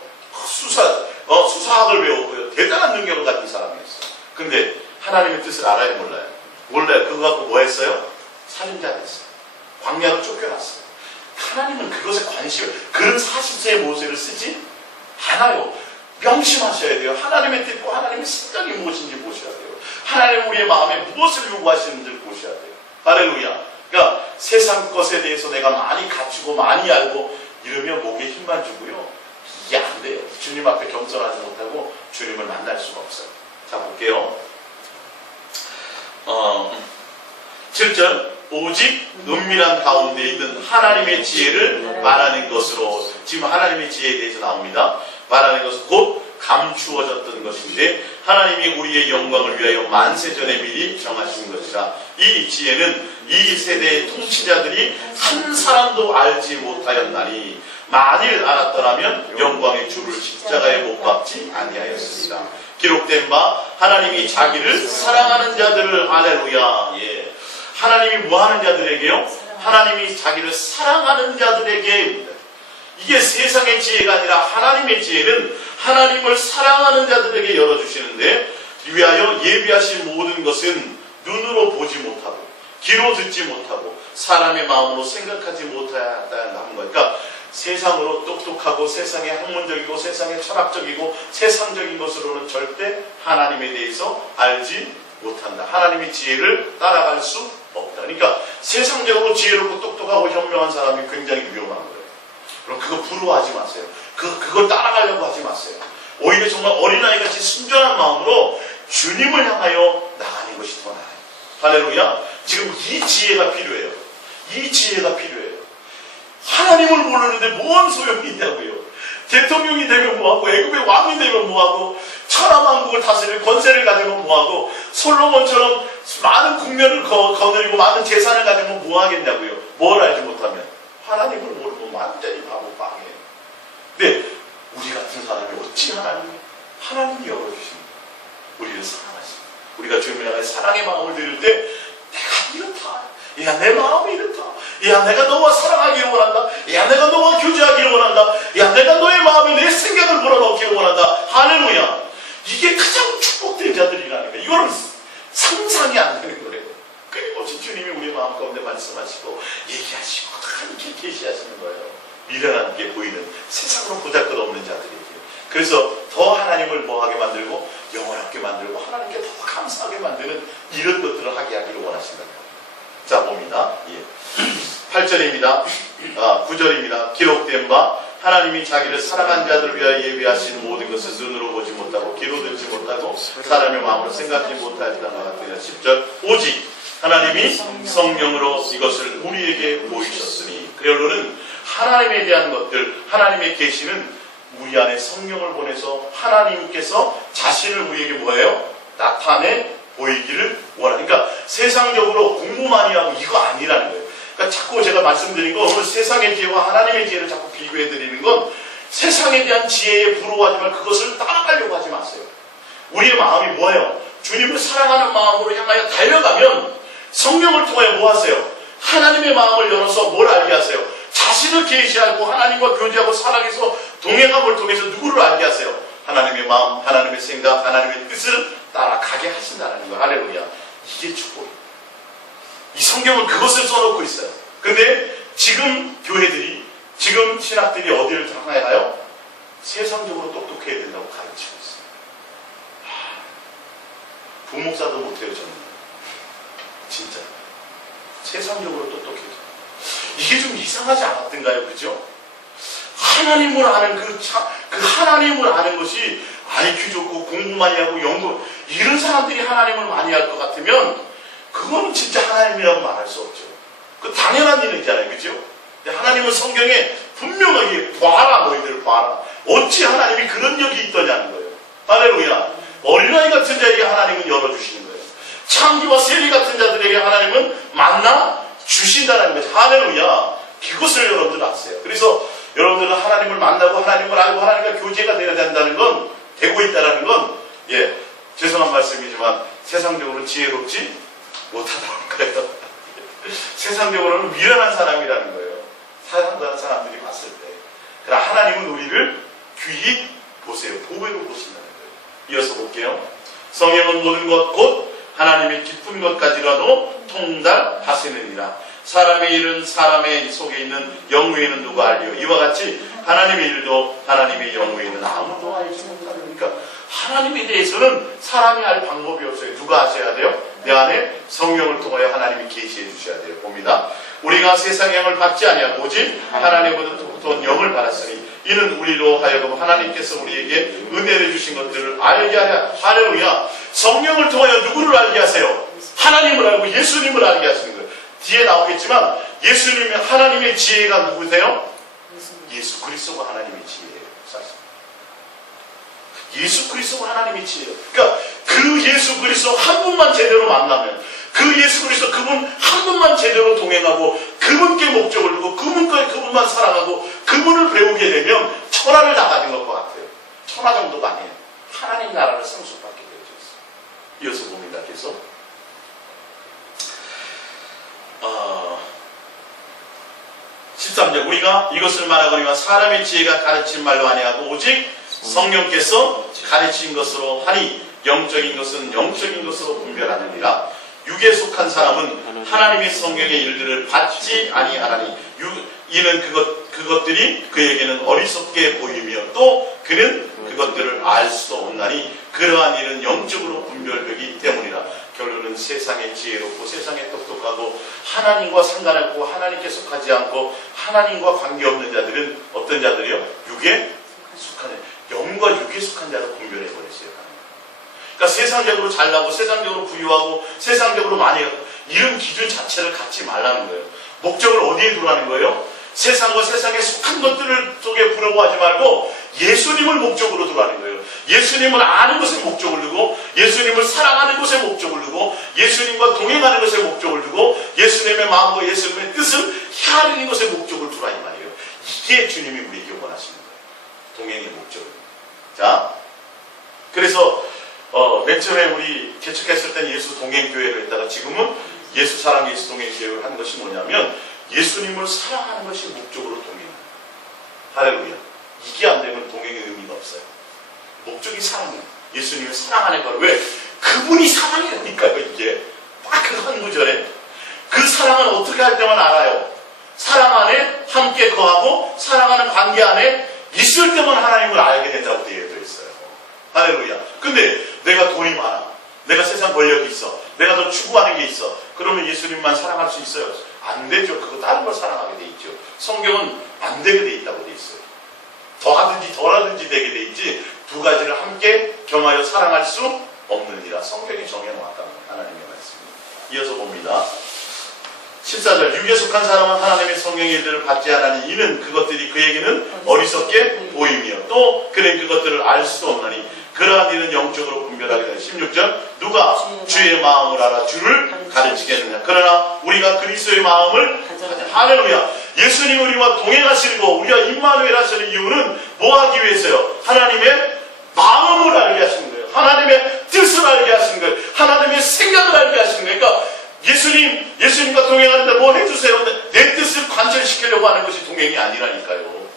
수사학을 배웠고요. 대단한 능력을 가진 사람이었어요. 근데 하나님의 뜻을 알아요? 몰라요? 몰라요. 그거 갖고 뭐 했어요? 살인자 됐어요. 광야로 쫓겨났어요. 하나님은 그것에 그런 40세의 모세를 쓰지 않아요. 명심하셔야 돼요. 하나님의 뜻과 하나님의 생각이 무엇인지 보셔야 돼요. 하나님 우리의 마음에 무엇을 요구하시는지를 보셔야 돼요. 할렐루야. 그러니까 세상 것에 대해서 내가 많이 갖추고 많이 알고 이러면 목에 힘만 주고요. 이게 안 돼요. 주님 앞에 겸손하지 못하고 주님을 만날 수가 없어요. 자, 볼게요. 7절 오직 은밀한 가운데 있는 하나님의 지혜를 말하는 것으로, 지금 하나님의 지혜에 대해서 나옵니다. 말하는 것은 곧 감추어졌던 것인데 하나님이 우리의 영광을 위하여 만세전에 미리 정하신 것이라. 이 지혜는 이 세대의 통치자들이 한 사람도 알지 못하였나니 만일 알았더라면 영광의 주를 십자가에 못 박지 아니하였습니다. 기록된 바 하나님이 자기를 사랑하는 자들을, 할렐루야, 예, 하나님이 뭐하는 자들에게요? 하나님이 자기를 사랑하는 자들에게. 이게 세상의 지혜가 아니라 하나님의 지혜는 하나님을 사랑하는 자들에게 열어주시는데, 위하여 예비하신 모든 것은 눈으로 보지 못하고 귀로 듣지 못하고 사람의 마음으로 생각하지 못하였다는 거예요. 그러니까 세상으로 똑똑하고 세상에 학문적이고 세상에 철학적이고 세상적인 것으로는 절대 하나님에 대해서 알지 못한다. 하나님의 지혜를 따라갈 수 없다. 그러니까 세상적으로 지혜롭고 똑똑하고 현명한 사람이 굉장히 위험한 거예요. 그럼 그거 부러워하지 마세요. 그걸 따라가려고 하지 마세요. 오히려 정말 어린아이같이 순전한 마음으로 주님을 향하여 나가는 것이 더 나아요. 할렐루야. 지금 이 지혜가 필요해요. 이 지혜가 필요해요. 하나님을 모르는데 뭔 소용이 있냐고요. 대통령이 되면 뭐하고, 애굽의 왕이 되면 뭐하고, 천하만국을 다스릴 권세를 가지면 뭐하고, 솔로몬처럼 많은 국면을 거느리고 많은 재산을 가지면 뭐하겠냐고요. 뭘 알지 못하면. 하나님을 모르고 완전히 바보빵이에요. 근데 우리 같은 사람이 어찌 하나님이 열어주십니까? 우리를 사랑하십니다. 우리가 주님을 향해 사랑의 마음을 드릴 때 내가 이렇다. 야, 내 마음이 이렇다. 야, 내가 너와 사랑하기를 원한다. 야, 내가 너와 교제하기를 원한다. 야, 내가 너의 마음에 내 생각을 불어넣기를 원한다. 할렐루야. 이게 가장 축복된 자들이라니까. 이거는 상상이 안 되는 거예요. 끊임없이 주님이 우리 마음 가운데 말씀하시고 얘기하시고 함께 계시하시는 거예요. 미련하게 보이는 세상으로 보잘것없는 자들에게. 그래서 더 하나님을 뭐하게 만들고 영원하게 만들고 하나님께 더 감사하게 만드는 이런 것들을 하게 하기를 원하신다. 자, 봅니다. 예. 8절입니다. 9절입니다. 기록된 바 하나님이 자기를 사랑한 자들을 위하여 예비하신 모든 것을 눈으로 보지 못하고 귀로 듣지 못하고 사람의 마음으로 생각하지 못하였다는 것 같아요. 10절 오직 하나님이 성령으로 이것을 우리에게 보이셨으니. 결론은 하나님에 대한 것들, 하나님의 계시는 우리 안에 성령을 보내서 하나님께서 자신을 우리에게 뭐예요? 나타내 보이기를 원하니까. 그러니까 세상적으로 공부 많이 하고 이거 아니라는 거예요. 그러니까 자꾸 제가 말씀드린 거, 오늘 세상의 지혜와 하나님의 지혜를 자꾸 비교해 드리는 건 세상에 대한 지혜에 부러워하지 말고 그것을 따라가려고 하지 마세요. 우리의 마음이 뭐예요? 주님을 사랑하는 마음으로 향하여 달려가면 성령을 통하여 뭐 하세요? 하나님의 마음을 열어서 뭘 알게 하세요? 자신을 계시하고 하나님과 교제하고 사랑해서 동행함을 통해서 누구를 알게 하세요? 하나님의 마음, 하나님의 생각, 하나님의 뜻을 따라가게 하신다는 거예요. 할렐루야. 이게 축복이에요. 이 성경은 그것을 써놓고 있어요. 근데 지금 교회들이, 지금 신학들이 어디를 향해 가요? 세상적으로 똑똑해야 된다고 가르치고 있어요. 부목사도 못해요, 저는. 진짜. 세상적으로 똑똑해져. 이게 좀 이상하지 않았던가요? 그죠? 하나님을 아는 그 하나님을 아는 것이 IQ 좋고 공부 많이 하고 연구, 이런 사람들이 하나님을 많이 할 것 같으면 그거는 진짜 하나님이라고 말할 수 없죠. 그 당연한 일이잖아요. 그죠? 근데 하나님은 성경에 분명하게 봐라, 너희들 봐라. 어찌 하나님이 그런 역이 있더냐는 거예요. 할렐루야. 어린아이 같은 자에게 하나님은 열어주시는 거예요. 창기와 세리 같은 자들에게 하나님은 만나 주신다는 거죠. 할렐루야. 그것을 여러분들 아세요. 그래서 여러분들은 하나님을 만나고 하나님을 알고 하나님과 교제가 되어야 된다는 건, 되고 있다는 건, 예, 죄송한 말씀이지만 세상적으로 지혜롭지 못하다는 거예요. 세상적으로는 미련한 사람이라는 거예요. 사랑하는 사람들이 봤을 때. 그러나 하나님은 우리를 귀히 보세요. 보배로 보신다는 거예요. 이어서 볼게요. 성령은 모든 것 곧 하나님의 깊은 것까지라도 통달하시느니라. 사람의 일은 사람의 속에 있는 영무에는 누가 알리요? 이와 같이 하나님의 일도 하나님의 영무에는 아무도 알지 못하는. 그러니까 하나님에 대해서는 사람이 알 방법이 없어요. 누가 아셔야 돼요? 내 안에 성령을 통하여 하나님이 계시해 주셔야 돼요. 봅니다. 우리가 세상의 영을 받지 아니하고 오직 하나님으로부터 영을 받았으니 이는 우리로 하여금 하나님께서 우리에게 은혜를 주신 것들을 알게 하려. 할렐루야. 성령을 통하여 누구를 알게 하세요? 하나님을 알고 예수님을 알게 하시는 거예요. 뒤에 나오겠지만 예수님의 하나님의 지혜가 누구세요? 예수 그리스도가 하나님의 지혜예요. 사실 예수 그리스도가 하나님의 지혜예요. 그러니까 그 예수 그리스도 한 분만 제대로 만나면, 그 예수 그리스도 그분 한 분만 제대로 동행하고 그분께 목적을 두고 그분만 사랑하고 그분을 배우게 되면 천하를 다 가진 것 같아요. 천하 정도가 아니에요. 하나님 나라를 상속받게 되어 있어요. 이어서 봅니다. 계속 13절 우리가 이것을 말하거니와 사람의 지혜가 가르친 말로 아니하고 오직 성령께서 가르친 것으로 하니 영적인 것은 영적인 것으로 분별하느니라. 육에 속한 사람은 하나님의 성령의 일들을 받지 아니하나니 이는 그것들이 그에게는 어리석게 보이며 또 그는 그것들을 알 수도 없나니 그러한 일은 영적으로 분별되기 때문이라. 결론은 세상의 지혜롭고 세상에 똑똑하고 하나님과 상관없고 하나님께 속하지 않고 하나님과 관계없는 자들은 어떤 자들이요? 육에 속한 영과 육에 속한 자로 분별해버렸어요. 그러니까 세상적으로 잘나고 세상적으로 부유하고 세상적으로 많이 하고 이런 기준 자체를 갖지 말라는 거예요. 목적을 어디에 두라는 거예요? 세상과 세상에 속한 것들을 속에 부러워하지 말고 예수님을 목적으로 두라는 거예요. 예수님을 아는 것에 목적을 두고 예수님을 사랑하는 것에 목적을 두고 예수님과 동행하는 것에 목적을 두고 예수님의 마음과 예수님의 뜻을 헤아리는 것에 목적을 두라 이 말이에요. 이게 주님이 우리에게 원하시는 거예요. 동행의 목적입니다. 자, 그래서 맨 처음에 우리 개척했을 때는 예수 동행교회를 했다가 지금은 예수 사랑 예수 동행교회를 한 것이 뭐냐면 예수님을 사랑하는 것이 목적으로 동행하는 거예요. 할렐루야. 이게 안 되면 동행의 의미가 없어요. 목적이 사랑이에요. 예수님을 사랑하는 걸. 왜? 그분이 사랑이니까요. 이게 딱 그 한 구절에 그 사랑은 어떻게 할 때만 알아요? 사랑 안에 함께 거하고 사랑하는 관계 안에 있을 때만 하나님을 알게 된다고 되어 있어요. 할렐루야. 근데 내가 돈이 많아, 내가 세상 권력이 있어, 내가 더 추구하는 게 있어, 그러면 예수님만 사랑할 수 있어요? 안 되죠. 그거 다른 걸 사랑하게 돼 있죠. 성경은 안 되게 돼 있다고 돼 있어요. 더하든지 덜하든지 되게 돼 있지 두 가지를 함께 겸하여 사랑할 수 없느니라. 성경이 정해놓았다는 하나님의 말씀입니다. 이어서 봅니다. 14절 육에 속한 사람은 하나님의 성령의 일들을 받지 않으니 이는 그것들이 그에게는 어리석게 보이며 또 그는 그것들을 알 수도 없나니 그러한 일은 영적으로 분별하게 되는 16절 누가 주의 마음을 알아 주를 가르치겠느냐. 그러나 우리가 그리스도의 마음을 할렐루야. 예수님이 우리와 동행하시고 우리가 임마누엘 하시는 이유는 뭐 하기 위해서요? 하나님의 마음을 알게 하시는 거예요. 하나님의 뜻을 알게 하시는 거예요. 하나님의 생각을 알게 하시는 거예요. 그러니까 예수님과 동행하는데 뭘 해주세요? 내 뜻을 관철시키려고 하는 것이 동행이 아니라니까요.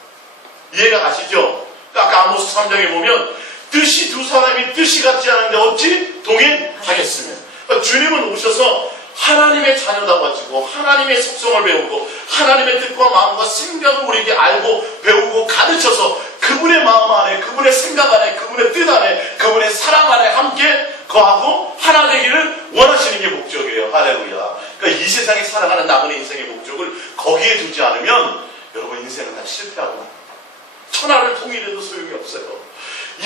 이해가 가시죠? 아까 아모스 3장에 보면 뜻이 두 사람이 뜻이 같지 않은데 어찌 동행하겠으며. 그러니까 주님은 오셔서 하나님의 자녀다 가지고 하나님의 속성을 배우고 하나님의 뜻과 마음과 생각을 우리에게 알고 배우고 가르쳐서 그분의 마음 안에 그분의 생각 안에 그분의 뜻 안에 그분의 사랑 안에 함께 거하고 하나 되기를 원하시는 게 목적이에요. 할렐루야. 그러니까 이 세상에 살아가는 나머지 인생의 목적을 거기에 두지 않으면 여러분 인생은 다 실패하고 천하를 통일해도 소용이 없어요.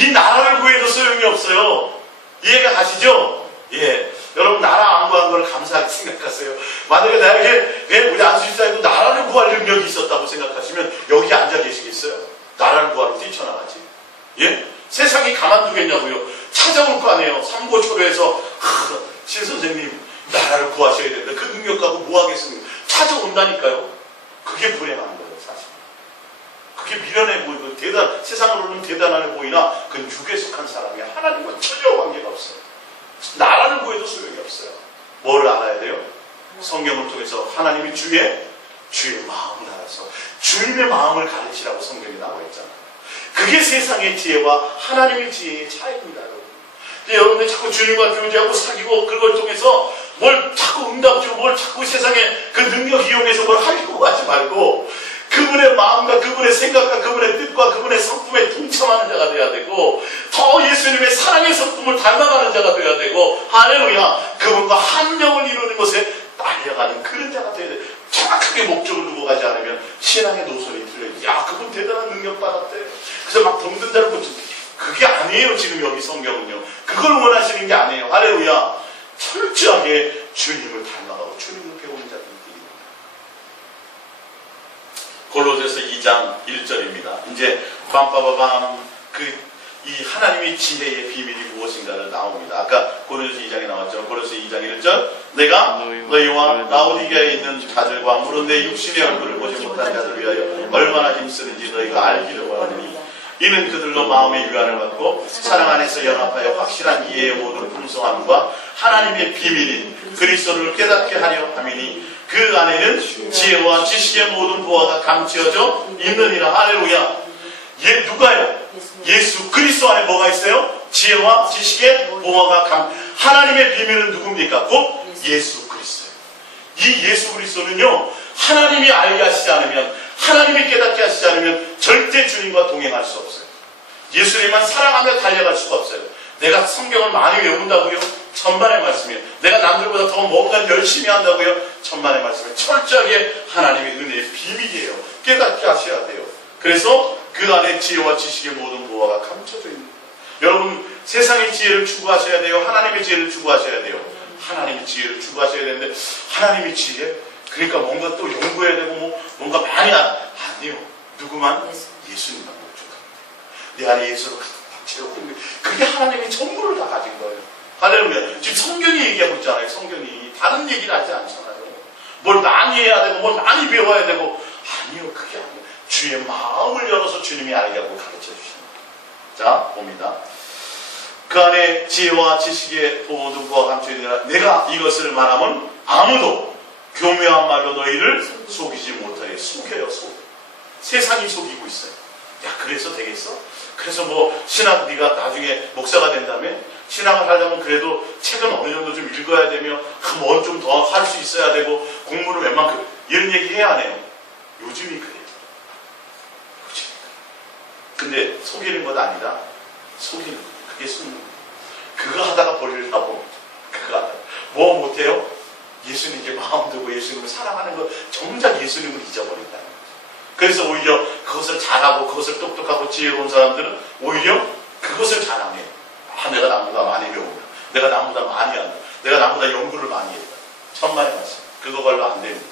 이 나라를 구해도 소용이 없어요. 이해가 가시죠? 예. 여러분 나라 안 구한 걸 감사하게 생각하세요. 만약에 나에게 우리 안수집사님도 나라를 구할 능력이 있었다고 생각하시면 여기 앉아 계시겠어요? 나라를 구하러 뛰쳐나가지. 예? 세상이 가만두겠냐고요. 찾아올 거 아니에요. 삼고초려에서 신 선생님 나라를 구하셔야 된다. 그 능력 갖고 뭐 하겠습니까? 찾아온다니까요. 그게 불행한 거예요. 사실. 그게 미련해 보이고 세상으로는 대단해 보이나 그건 육에 속한 사람이 하나님과 전혀 관계가 없어요. 나라를 구해도 소용이 없어요. 뭘 알아야 돼요? 성경을 통해서 하나님이 주의 마음을 알아서 주님의 마음을 가르치라고 성경에 나와 있잖아요. 그게 세상의 지혜와 하나님의 지혜의 차이입니다. 여러분. 여러분들이 자꾸 주님과 교제하고 사귀고 그걸 통해서 뭘 자꾸 응답 주고 뭘 자꾸 세상에 그 능력 이용해서 뭘 하려고 하지 말고 그분의 마음과 그분의 생각과 그분의 뜻과 그분의 성품에 동참하는 자가 되어야 되고 더 예수님의 사랑의 성품을 닮아가는 자가 되어야 되고 할렐루야 그분과 합력을 이루는 것에 달려가는 그런 자가 되어야 돼. 정확하게 목적을 두고 가지 않으면 신앙의 노선이 틀려요. 야 그분 대단한 능력 받았대. 그래서 막 병든 자를 고친대. 그게 아니에요. 지금 여기 성경은요. 그걸 원하시는 게 아니에요. 할렐루야. 철저하게 주님을 닮아가고 주님을 배우는 자들입니다. 골로새서 2장 1절입니다. 이제 빰빠바밤 이 하나님의 지혜의 비밀이 무엇인가를 나옵니다. 아까 고린도서 2장에 나왔죠. 고린도서 2장 1절 내가 너희와 라오디게아에 있는 자들과 물론 내 육신의 얼굴을 보지 못한 자들 위하여 얼마나 힘쓰는지 너희가 알기를 원하노니 이는 그들로 마음의 위안을 받고 사랑 안에서 연합하여 확실한 이해의 모든 풍성함과 하나님의 비밀인 그리스도를 깨닫게 하려 함이니 그 안에는 지혜와 지식의 모든 보화가 감추어져 있느니라. 할렐루야. 누가요? 예수 그리스도 안에 뭐가 있어요? 지혜와 지식의 보화가 하나님의 비밀은 누굽니까? 곧 예수 그리스도예요. 이 예수 그리스도는요 하나님이 알게 하시지 않으면 하나님이 깨닫게 하시지 않으면 절대 주님과 동행할 수 없어요. 예수님만 사랑하며 달려갈 수가 없어요. 내가 성경을 많이 외운다고요? 천만의 말씀이에요. 내가 남들보다 더 뭔가 열심히 한다고요? 천만의 말씀이에요. 철저하게 하나님의 은혜의 비밀이에요. 깨닫게 하셔야 돼요. 그래서 그 안에 지혜와 지식의 모든 보화가 감춰져 있는 거예요. 여러분 세상의 지혜를 추구하셔야 돼요? 하나님의 지혜를 추구하셔야 돼요? 하나님의 지혜를 추구하셔야 되는데 하나님의 지혜? 그러니까 뭔가 또 연구해야 되고 뭔가 많이 아니요. 누구만? 예수님만 목적합니다. 내 안에 예수를 가득 채우고 있는 그게 하나님의 전부를 다 가진 거예요. 할렐루야. 지금 성경이 얘기하고 있잖아요. 성경이 다른 얘기를 하지 않잖아요. 뭘 많이 해야 되고 뭘 많이 배워야 되고 아니요. 그게 아니에요. 주의 마음을 열어서 주님이 알게 하고 가르쳐 주십니다. 자 봅니다. 그 안에 지혜와 지식의 모든 보화가 감춰 있느니라. 내가 이것을 말하면 아무도 교묘한 말로 너희를 속이지 못하게 속여요. 세상이 속이고 있어요. 야 그래서 되겠어? 그래서 뭐 신학 네가 나중에 목사가 된다며 신학을 하려면 그래도 책은 어느 정도 좀 읽어야 되며 뭐 좀 더 할 수 있어야 되고 공부를 웬만큼 이런 얘기 해야 안 해요. 요즘이 그래요. 근데 속이는 것 아니다. 속이는 것. 그게 속는 것. 그거 하다가 버리려고. 그거 하다가. 뭐 못해요? 예수님께 마음 두고 예수님을 사랑하는 것. 정작 예수님을 잊어버린다. 그래서 오히려 그것을 잘하고 그것을 똑똑하고 지혜로운 사람들은 오히려 그것을 자랑해요. 아, 내가 남보다 많이 배운다. 내가 남보다 많이 한다. 내가 남보다 연구를 많이 했다. 천만의 말씀. 그거 별로 안 됩니다.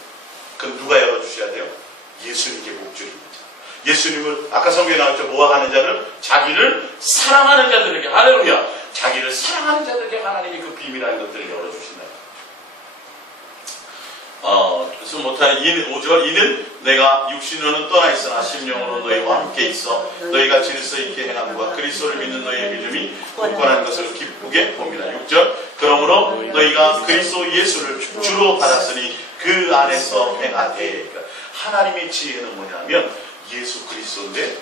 그럼 누가 열어주셔야 돼요? 예수님께 목줄입니다. 예수님을 아까 성경에 나왔죠. 뭐 하는 자를? 자기를 사랑하는 자들에게 할렐루야. 자기를 사랑하는 자들에게 하나님이 그 비밀한 것들을 열어주신다. 그래서 못하는 5절 이는 내가 육신으로는 떠나 있으나 심령으로 너희와 함께 있어 너희가 질서 있게 행함과 그리스도를 믿는 너희의 믿음이 굳건한 것을 기쁘게 봅니다. 6절 그러므로 너희가 그리스도 예수를 주로 받았으니 그 안에서 행하되. 그러니까 하나님의 지혜는 뭐냐면 예수 그리스도인데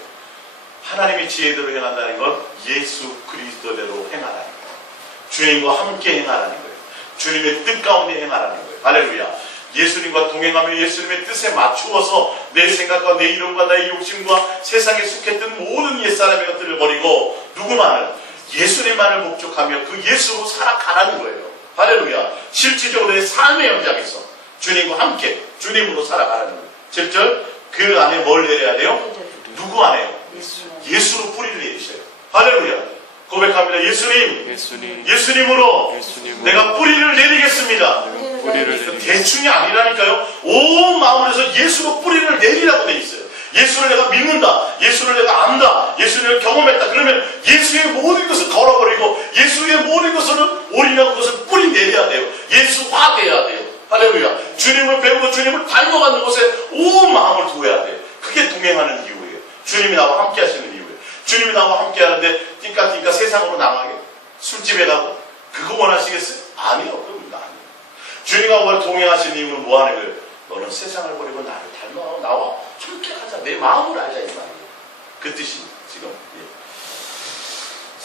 하나님의 지혜대로 행한다는 건 예수 그리스도대로 행하라는 거예요. 주님과 함께 행하라는 거예요. 주님의 뜻 가운데 행하라는 거예요. 할렐루야. 예수님과 동행하며 예수님의 뜻에 맞추어서 내 생각과 내 이름과 나의 욕심과 세상에 속했던 모든 옛사람의 것들을 버리고 누구만을? 예수님만을 목적하며 그 예수로 살아가라는 거예요. 할렐루야. 실질적으로 내 삶의 현장에서 주님과 함께 주님으로 살아가라는 거예요. 7절 그 안에 뭘 내려야 돼요? 누구 안에요? 예수로 뿌리를 내리셔요. 할렐루야. 고백합니다. 예수님으로 내가 뿌리를 내리겠습니다. 대충이 아니라니까요. 온 마음으로 해서 예수로 뿌리를 내리라고 돼 있어요. 예수를 내가 믿는다. 예수를 내가 안다. 예수를 경험했다. 그러면 예수의 모든 것을 걸어버리고 예수의 모든 것을 올인하고 그것을 뿌리 내려야 돼요. 예수화돼야 돼요. 할렐루야. 주님을 배우고 주님을 닮아가는 곳에 온 마음을 두어야 돼요. 그게 동행하는 이유예요. 주님이 나와 함께 하시는 이유예요. 주님이 나와 함께 하는데 띵까띵까 세상으로 나가게 술집에 가고 그거 원하시겠어요? 아니요. 그건 아니에요. 주님과 동행하시는 이유는 뭐 하는 거예요? 너는 세상을 버리고 나를 닮아 나와 함께 하자. 내 마음을 알자 이 말이에요. 그 뜻입니다. 지금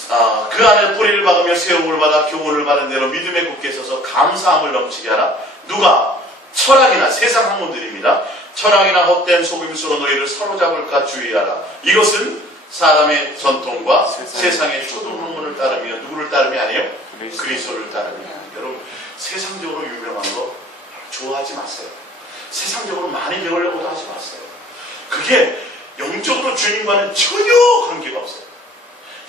그 안에 뿌리를 박으며 세움을 받아 교훈을 받은 대로 믿음에 굳게 서서 감사함을 넘치게 하라. 누가? 철학이나 세상 학문들입니다. 철학이나 헛된 속임수로 너희를 사로잡을까 주의하라. 이것은 사람의 전통과 세상의 초등 학문을 따르며 누구를 따르며 아니에요? 그리스도를 따르며. 여러분 세상적으로 유명한 거 좋아하지 마세요. 세상적으로 많이 배우려고도 하지 마세요. 그게 영적으로 주님과는 전혀 관계가 없어요.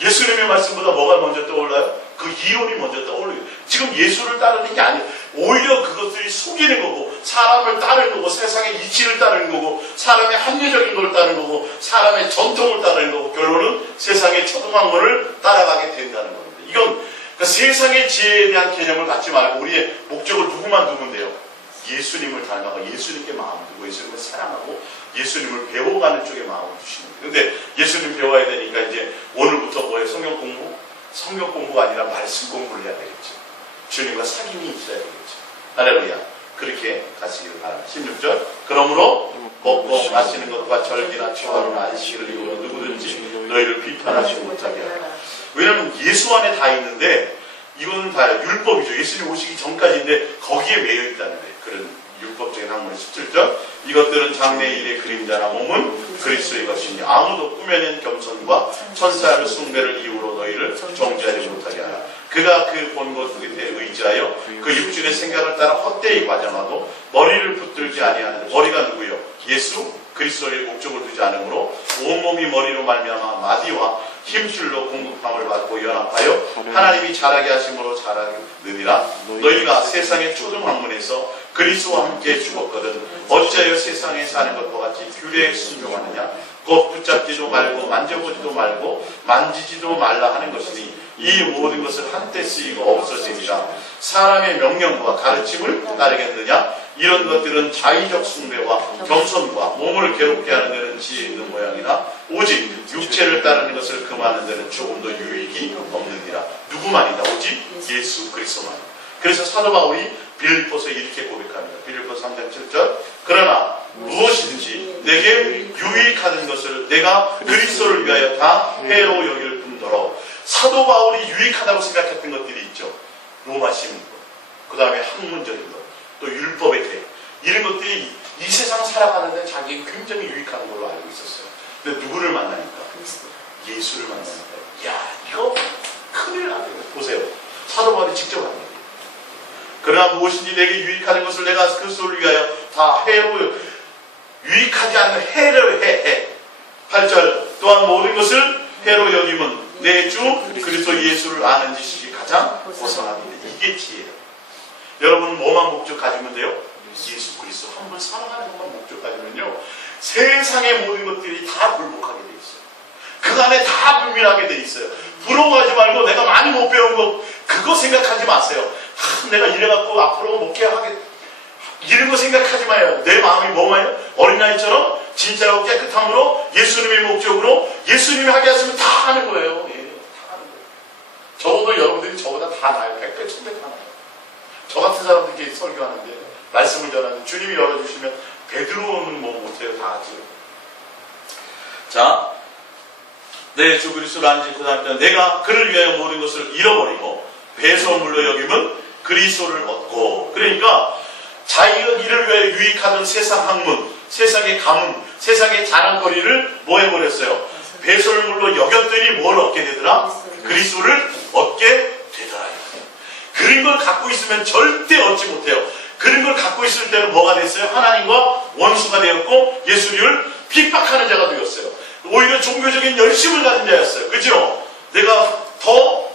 예수님의 말씀보다 뭐가 먼저 떠올라요? 그 이론이 먼저 떠올려요. 지금 예수를 따르는 게 아니에요. 오히려 그것들이 속이는 거고 사람을 따르는 거고 세상의 이치를 따르는 거고 사람의 합리적인 걸 따르는 거고 사람의 전통을 따르는 거고 결론은 세상의 초등학문을 따라가게 된다는 겁니다. 이건 그러니까 세상의 지혜에 대한 개념을 갖지 말고 우리의 목적을 누구만 두면 돼요? 예수님을 닮아가 예수님께 마음을 두고 예수님을 사랑하고 예수님을 배워가는 쪽에 마음을 두시는 거예요. 근데 예수님 배워야 되니까 이제 오늘부터 뭐예요? 성경 공부? 성경 공부가 아니라 말씀 공부를 해야 되겠죠. 주님과 사귐이 있어야 되겠죠. 할렐루야. 그렇게 가시기를 바랍니다. 16절. 그러므로 먹고 마시는 것과 절기나 초하루나 안식을 이유로 누구든지 너희를 비판하지 못하게 하라. 왜냐하면 예수 안에 다 있는데 이거는 다 율법이죠. 예수님 오시기 전까지인데 거기에 매여 있다는 거예요. 그런 율법적인 학문의 17절. 이것들은 장래의 일의 그림자나 몸은 그리스도의 것이니 아무도 꾸며낸 겸손과 천사의 숭배를 이유로 너희를 정죄하지 못하게 하라. 그가 그 본것 끝에 의지하여 그 육신의 생각을 따라 헛되이 과장하고 머리를 붙들지 아니하는데 머리가 누구요? 예수 그리스도의 목적을 두지 않으므로 온몸이 머리로 말미암아 마디와 힘줄로 공급함을 받고 연합하여 하나님이 자라게 하심으로 자라느니라. 너희가 세상의 초등학문에서 그리스도와 함께 죽었거든 어찌하여 세상에 사는 것과 같이 규례에 순종하느냐. 곧 붙잡지도 말고 만져보지도 말고 만지지도 말라 하는 것이니 이 모든 것을 한때 쓰이고 없어지니라. 사람의 명령과 가르침을 따르겠느냐. 이런 것들은 자의적 숭배와 겸손과 몸을 괴롭게 하는 데는 지혜 있는 모양이나 오직 육체를 따르는 것을 금하는 데는 조금도 유익이 없느니라. 누구만이다? 오직 예수 그리스도만. 그래서 사도 바울이 빌립보서에 이렇게 고백합니다. 빌립보서 3장 7절. 그러나 무엇이든지 내게 유익하는 것을 내가 그리스도를 위하여 다 해로 여길 뿐더러. 사도 바울이 유익하다고 생각했던 것들이 있죠. 로마 시민권, 그 다음에 학문적인 것, 또 율법의 대 이런 것들이 이 세상 살아가는데 자기에게 굉장히 유익한 걸로 알고 있었어요. 근데 누구를 만나니까? 예수를 만나니까. 야, 이거 큰일 나네요. 보세요. 사도 바울이 직접 하는 거예요. 그러나 무엇인지 내게 유익하는 것을 내가 그리스도를 위하여 다 해로 유익하지 않는 해를 해. 8절 또한 모든 것을 해로 여김은 내 주 그리스도 예수를 아는 지식이 가장 고상합니다. 이게 지혜예요. 여러분 뭐만 목적 가지면 돼요? 예수 그리스도 한 번 사랑하는 것만 목적 가지면요 세상의 모든 것들이 다 굴복하게 돼 있어요. 그 안에 다 불민하게 돼 있어요. 부러워하지 말고 내가 많이 못 배운 거 그거 생각하지 마세요. 내가 이래갖고 앞으로 목회하게 이런 거 생각하지 마요. 내 마음이 뭐마요? 어린아이처럼 진짜로 깨끗함으로 예수님의 목적으로 예수님이 하게 하시면 다 하는 거예요. 예, 다 하는 거예요. 적어도 여러분들이 저보다 다 나아요. 100배, 1000배 다 나아요. 저 같은 사람들이 설교하는데 말씀을 전하는데 주님이 열어주시면 베드로는 뭐 못해요. 다 하지요. 자, 내 주 그리스도를 아는 지식을 알면 내가 그를 위하여 모든 것을 잃어버리고 배설물로 여기면 그리스도를 얻고. 그러니까 자기가 이를 위하여 유익하던 세상 학문, 세상의 가문, 세상의 자랑거리를 뭐 해버렸어요? 배설물로 여겼더니 뭘 얻게 되더라? 그리스도를 얻게 되더라. 그런 걸 갖고 있으면 절대 얻지 못해요. 그런 걸 갖고 있을 때는 뭐가 됐어요? 하나님과 원수가 되었고 예수님을 핍박하는 자가 되었어요. 오히려 종교적인 열심을 가진 자였어요. 그죠? 내가 더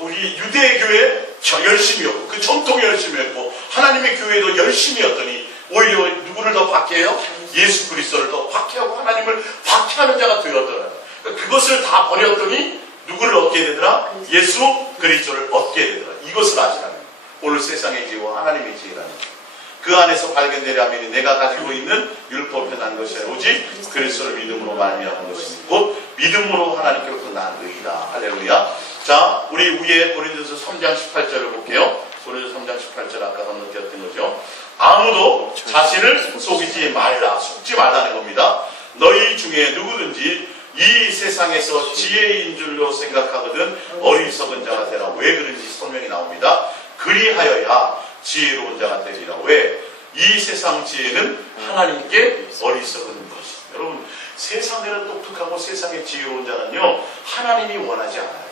우리 유대교회 열심이었고 그 전통이 열심이었고 하나님의 교회도 열심이었더니 오히려 누구를 더 박해해요? 예수 그리스도를 더 박해하고 하나님을 박해하는 자가 되었더라. 그러니까 그것을 다 버렸더니 누구를 얻게 되더라? 예수 그리스도를 얻게 되더라. 이것을 아시라는 거예요. 오늘 세상의 지혜와 하나님의 지혜라는 거예요. 그 안에서 발견되려면 내가 가지고 있는 율법에 난 것이 아니라 오직 그리스도를 믿음으로 말미암은 것이니 곧 믿음으로 하나님께로부터 나느니라. 할렐루야. 자, 우리 위에 고린도서 3장 18절을 볼게요. 고린도서 3장 18절 아까 건너뛰었던 거죠. 아무도 자신을 속이지 말라. 속지 말라는 겁니다. 너희 중에 누구든지 이 세상의 자에서 지혜인 줄로 생각하거든 어리석은 자가 되라. 왜 그런지 설명이 나옵니다. 그리하여야 지혜로운 자가 되리라. 왜? 이 세상 지혜는 하나님께 어리석은 것이. 여러분, 세상에는 똑똑하고 세상에 지혜로운 자는요, 하나님이 원하지 않아요.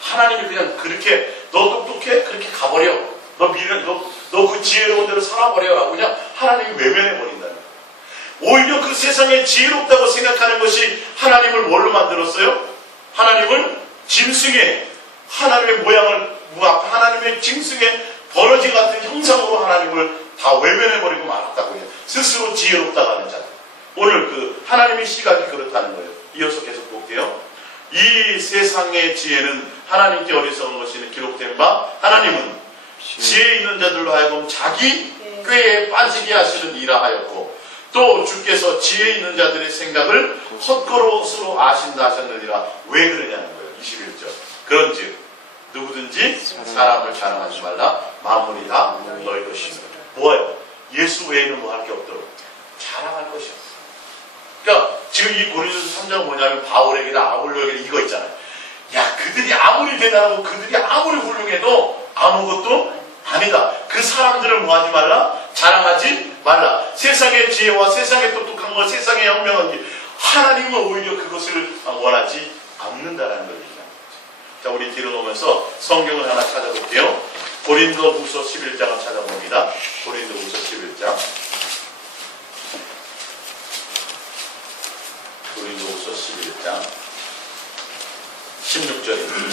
하나님이 그냥 그렇게 너 똑똑해? 그렇게 가버려. 너 그 지혜로운 대로 살아버려라고 그냥 하나님이 외면해버린다는 거예요. 오히려 그 세상에 지혜롭다고 생각하는 것이 하나님을 뭘로 만들었어요? 하나님을 짐승의, 하나님의 모양을, 하나님의 짐승의 버러지 같은 형상으로 하나님을 다 외면해버리고 말았다고 해요. 스스로 지혜롭다고 하는 자들. 오늘 그 하나님의 시각이 그렇다는 거예요. 이어서 계속 볼게요. 이 세상의 지혜는 하나님께 어리석은 것이 기록된 바, 하나님은 지혜 있는 자들로 하여금 자기 꾀에 빠지게 하시는 이라 하였고, 또 주께서 지혜 있는 자들의 생각을 헛것으로 아신다 하셨느니라. 왜 그러냐는 거예요. 21절. 그런즉 누구든지 사람을 자랑하지 말라. 만물이 다 너희 것이니라. 뭐예요? 예수 외에는 뭐 할 게 없도록 자랑할 것이야. 그러니까 지금 이 고린도서 3장은 뭐냐면 바울에게나 아볼로에게 이거 있잖아요. 야, 그들이 아무리 대단하고 그들이 아무리 훌륭해도 아무것도 아니다. 그 사람들을 뭐 하지 말라? 자랑하지 말라. 세상의 지혜와 세상의 똑똑한 것, 세상의 현명한 것, 하나님은 오히려 그것을 원하지 않는다라는 걸 얘기합니다. 자, 우리 뒤로 오면서 성경을 하나 찾아볼게요. 고린도후서 11장을 찾아봅니다. 고린도후서 11장. 고린도후서 11장 16절입니다.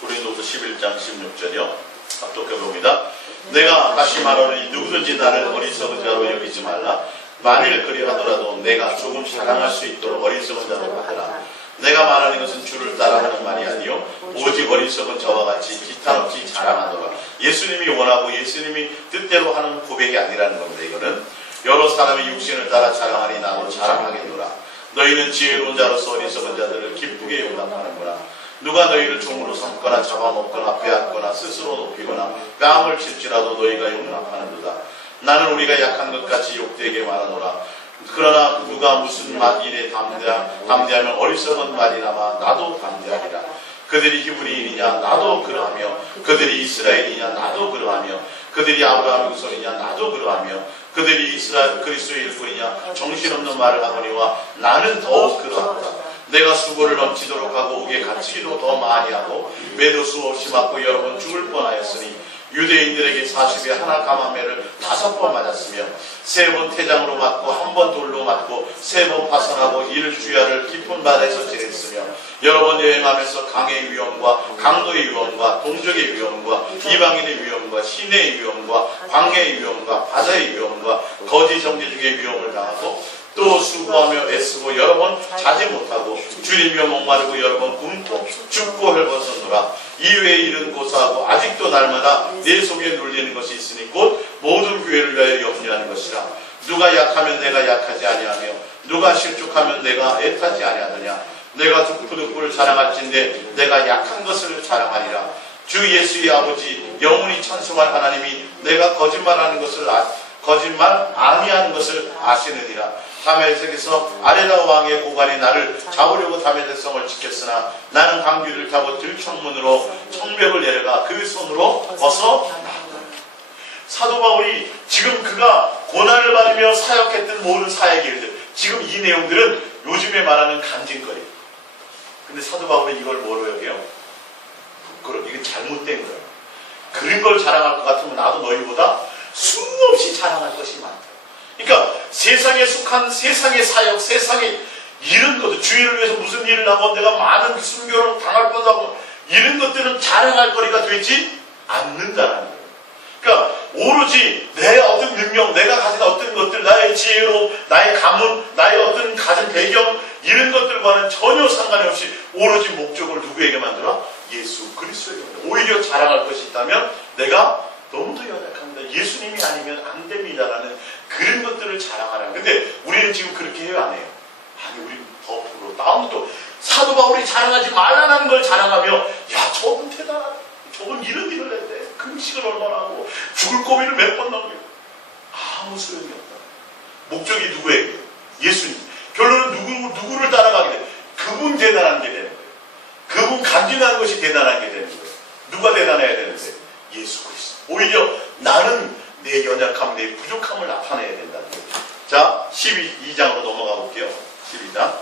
고린도후서 11장 16절이요. 합독해 봅니다. 내가 다시 말하노니 누구든지 나를 어리석은 자로 여기지 말라. 만일 그리하더라도 내가 조금 자랑할 수 있도록 어리석은 자로 하라. 내가 말하는 것은 주를 따라하는 말이 아니요 오직 어리석은 저와 같이 기탄 없이 자랑하노라. 예수님이 원하고 예수님이 뜻대로 하는 고백이 아니라는 겁니다. 이거는 여러 사람이 육신을 따라 자랑하니 나도 자랑하겠노라. 너희는 지혜로운 자로서 어리석은 자들을 기쁘게 용납하는구나. 누가 너희를 종으로 삼거나 잡아먹거나 빼앗거나 스스로 높이거나 뺨을 칠지라도 너희가 용납하는도다. 나는 우리가 약한 것 같이 욕되게 말하노라. 그러나 누가 무슨 일에 담대하면 어리석은 말이나마 나도 담대하리라. 그들이 히브리인이냐 나도 그러하며 그들이 이스라엘이냐 나도 그러하며 그들이 아브라함의 후손이냐 나도 그러하며 그들이 이스라엘 그리스도의 일꾼이냐 정신없는 말을 하거니와 나는 더욱 그러하다. 내가 수고를 넘치도록 하고 옥에 갇히기도 더 많이 하고 매도 수없이 맞고 여러 번 죽을 뻔하였으니 유대인들에게 40에 하나 감함매를 5번 맞았으며 3번 태장으로 맞고 1번 돌로 맞고 3번 파선하고 일주야를 깊은 바다에서 지냈으며 여러 번 여행하면서 강의 위험과 강도의 위험과 동족의 위험과 이방인의 위험과 시내의 위험과 광야의 위험과 바다의 위험과 거짓 정죄중의 위험을 당하고 또 수고하며 애쓰고 여러 번 자지 못하고 줄이며 목마르고 여러 번 굶고 춥고 헐벗었노라. 이외의 일은 고사하고 아직도 날마다 내 속에 눌리는 것이 있으니 곧 모든 교회를 위하여 염려하는 것이라. 누가 약하면 내가 약하지 아니하며 누가 실족하면 내가 애타지 아니하느냐. 내가 부득불 자랑할진대 내가 약한 것을 자랑하리라. 주 예수의 아버지 영원히 찬송할 하나님이 내가 거짓말 아니하는 것을 아시느니라. 다메섹에서 아레다 왕의 고관이 나를 잡으려고 다메섹성을 지켰으나 나는 강귀를 타고 들청문으로 청벽을 내려가 그 손으로 벗어 나왔다. 사도 바울이 지금 그가 고난을 받으며 사역했던 모든 사역의 일들, 지금 이 내용들은 요즘에 말하는 간증거리. 근데 사도 바울이 이걸 뭐로 여겨요? 부끄러워. 이게 잘못된 거예요. 그런 걸 자랑할 것 같으면 나도 너희보다 수없이 자랑할 것이 많다. 그러니까 세상에 속한 세상의 사역, 세상에 이런 것들, 주의를 위해서 무슨 일을 하고 내가 많은 순교를 당할 뻔하고 이런 것들은 자랑할 거리가 되지 않는다는 거예요. 그러니까 오로지 내 어떤 능력, 내가 가진 어떤 것들, 나의 지혜로, 나의 가문, 나의 어떤 가진 배경 이런 것들과는 전혀 상관이 없이 오로지 목적을 누구에게 만들어? 예수 그리스도에게 만들어. 오히려 자랑할 것이 있다면 내가 너무도 연약합니다. 예수님이 아니면 안 됩니다라는 그런 것들을 자랑하라. 근데 우리는 지금 그렇게 해요, 안 해요? 아니, 우리는 더 부러워. 다음부터 사도 바울이 자랑하지 말라는 걸 자랑하며, 야, 저분 대단하다. 저분 이런 일을 했대. 금식을 얼마나 하고, 죽을 고비를 몇 번 넘기고. 아무 소용이 없다. 목적이 누구에게? 예수님. 결론은 누구를 따라가게 돼? 그분 대단한 게 되는 거예요. 그분 간증하는 것이 대단한 게 되는 거예요. 누가 대단해야 되는데? 예수 그리스도. 오히려 나는 내 연약함, 내 부족함을 나타내야 된다는 거예요. 자, 12장으로 넘어가 볼게요. 12장.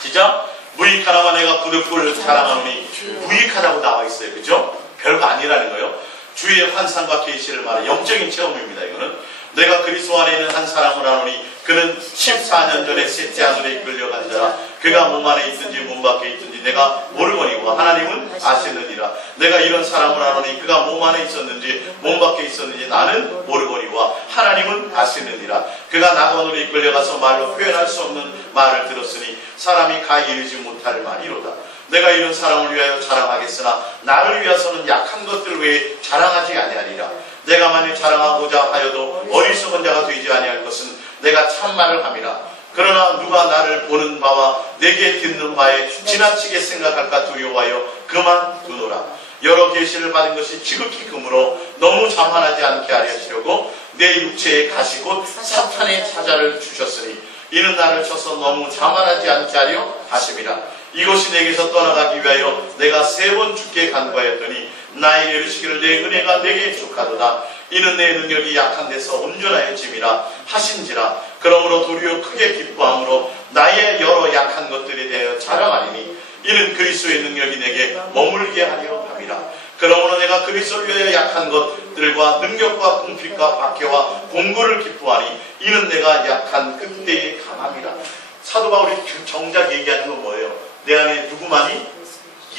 시작. 무익하나마 내가 그릇을 사랑하노니, 무익하다고 나와 있어요. 그죠? 별거 아니라는 거예요. 주의 환상과 계시를 말해 영적인 체험입니다. 이거는 내가 그리스도 안에 있는 한 사람을 아노니 그는 14년 전에 셋째 하늘에 이끌려간 자라. 그가 몸 안에 있든지 몸 밖에 있든지 내가 모르거니와 하나님은 아시느니라. 내가 이런 사람을 아노니 그가 몸 안에 있었는지 몸 밖에 있었는지 나는 모르거니와 하나님은 아시느니라. 그가 낙원으로 이끌려가서 말로 표현할 수 없는 말을 들었으니 사람이 가 이르지 못할 말이로다. 내가 이런 사람을 위하여 자랑하겠으나 나를 위해서는 약한 것들 외에 자랑하지 아니하리라. 내가 만일 자랑하고자 하여도 어리석은 자가 되지 아니할 것은 내가 참말을 함이라. 그러나 누가 나를 보는 바와 내게 듣는 바에 지나치게 생각할까 두려워하여 그만두노라. 여러 계시를 받은 것이 지극히 금으로 너무 자만하지 않게 하려고 내 육체에 가시 곧 사탄의 사자를 주셨으니 이는 나를 쳐서 너무 자만하지 않게 하려 하심이라. 이것이 내게서 떠나가기 위하여 내가 3번 주께 간구하였더니 나에게 이르시기를 내 은혜가 내게 족하도다. 이는 내 능력이 약한 데서 온전하여 짐이라 하신지라. 그러므로 도리어 크게 기뻐함으로 나의 여러 약한 것들에 대하여 자랑하리니 이는 그리스도의 능력이 내게 머물게 하려 함이라. 그러므로 내가 그리스도를 위하여 약한 것들과 능력과 궁핍과 박해와 공고를 기뻐하니 이는 내가 약한 그때의 강함이라. 사도 바울이 정작 얘기하는 건 뭐예요? 내 안에 누구만이?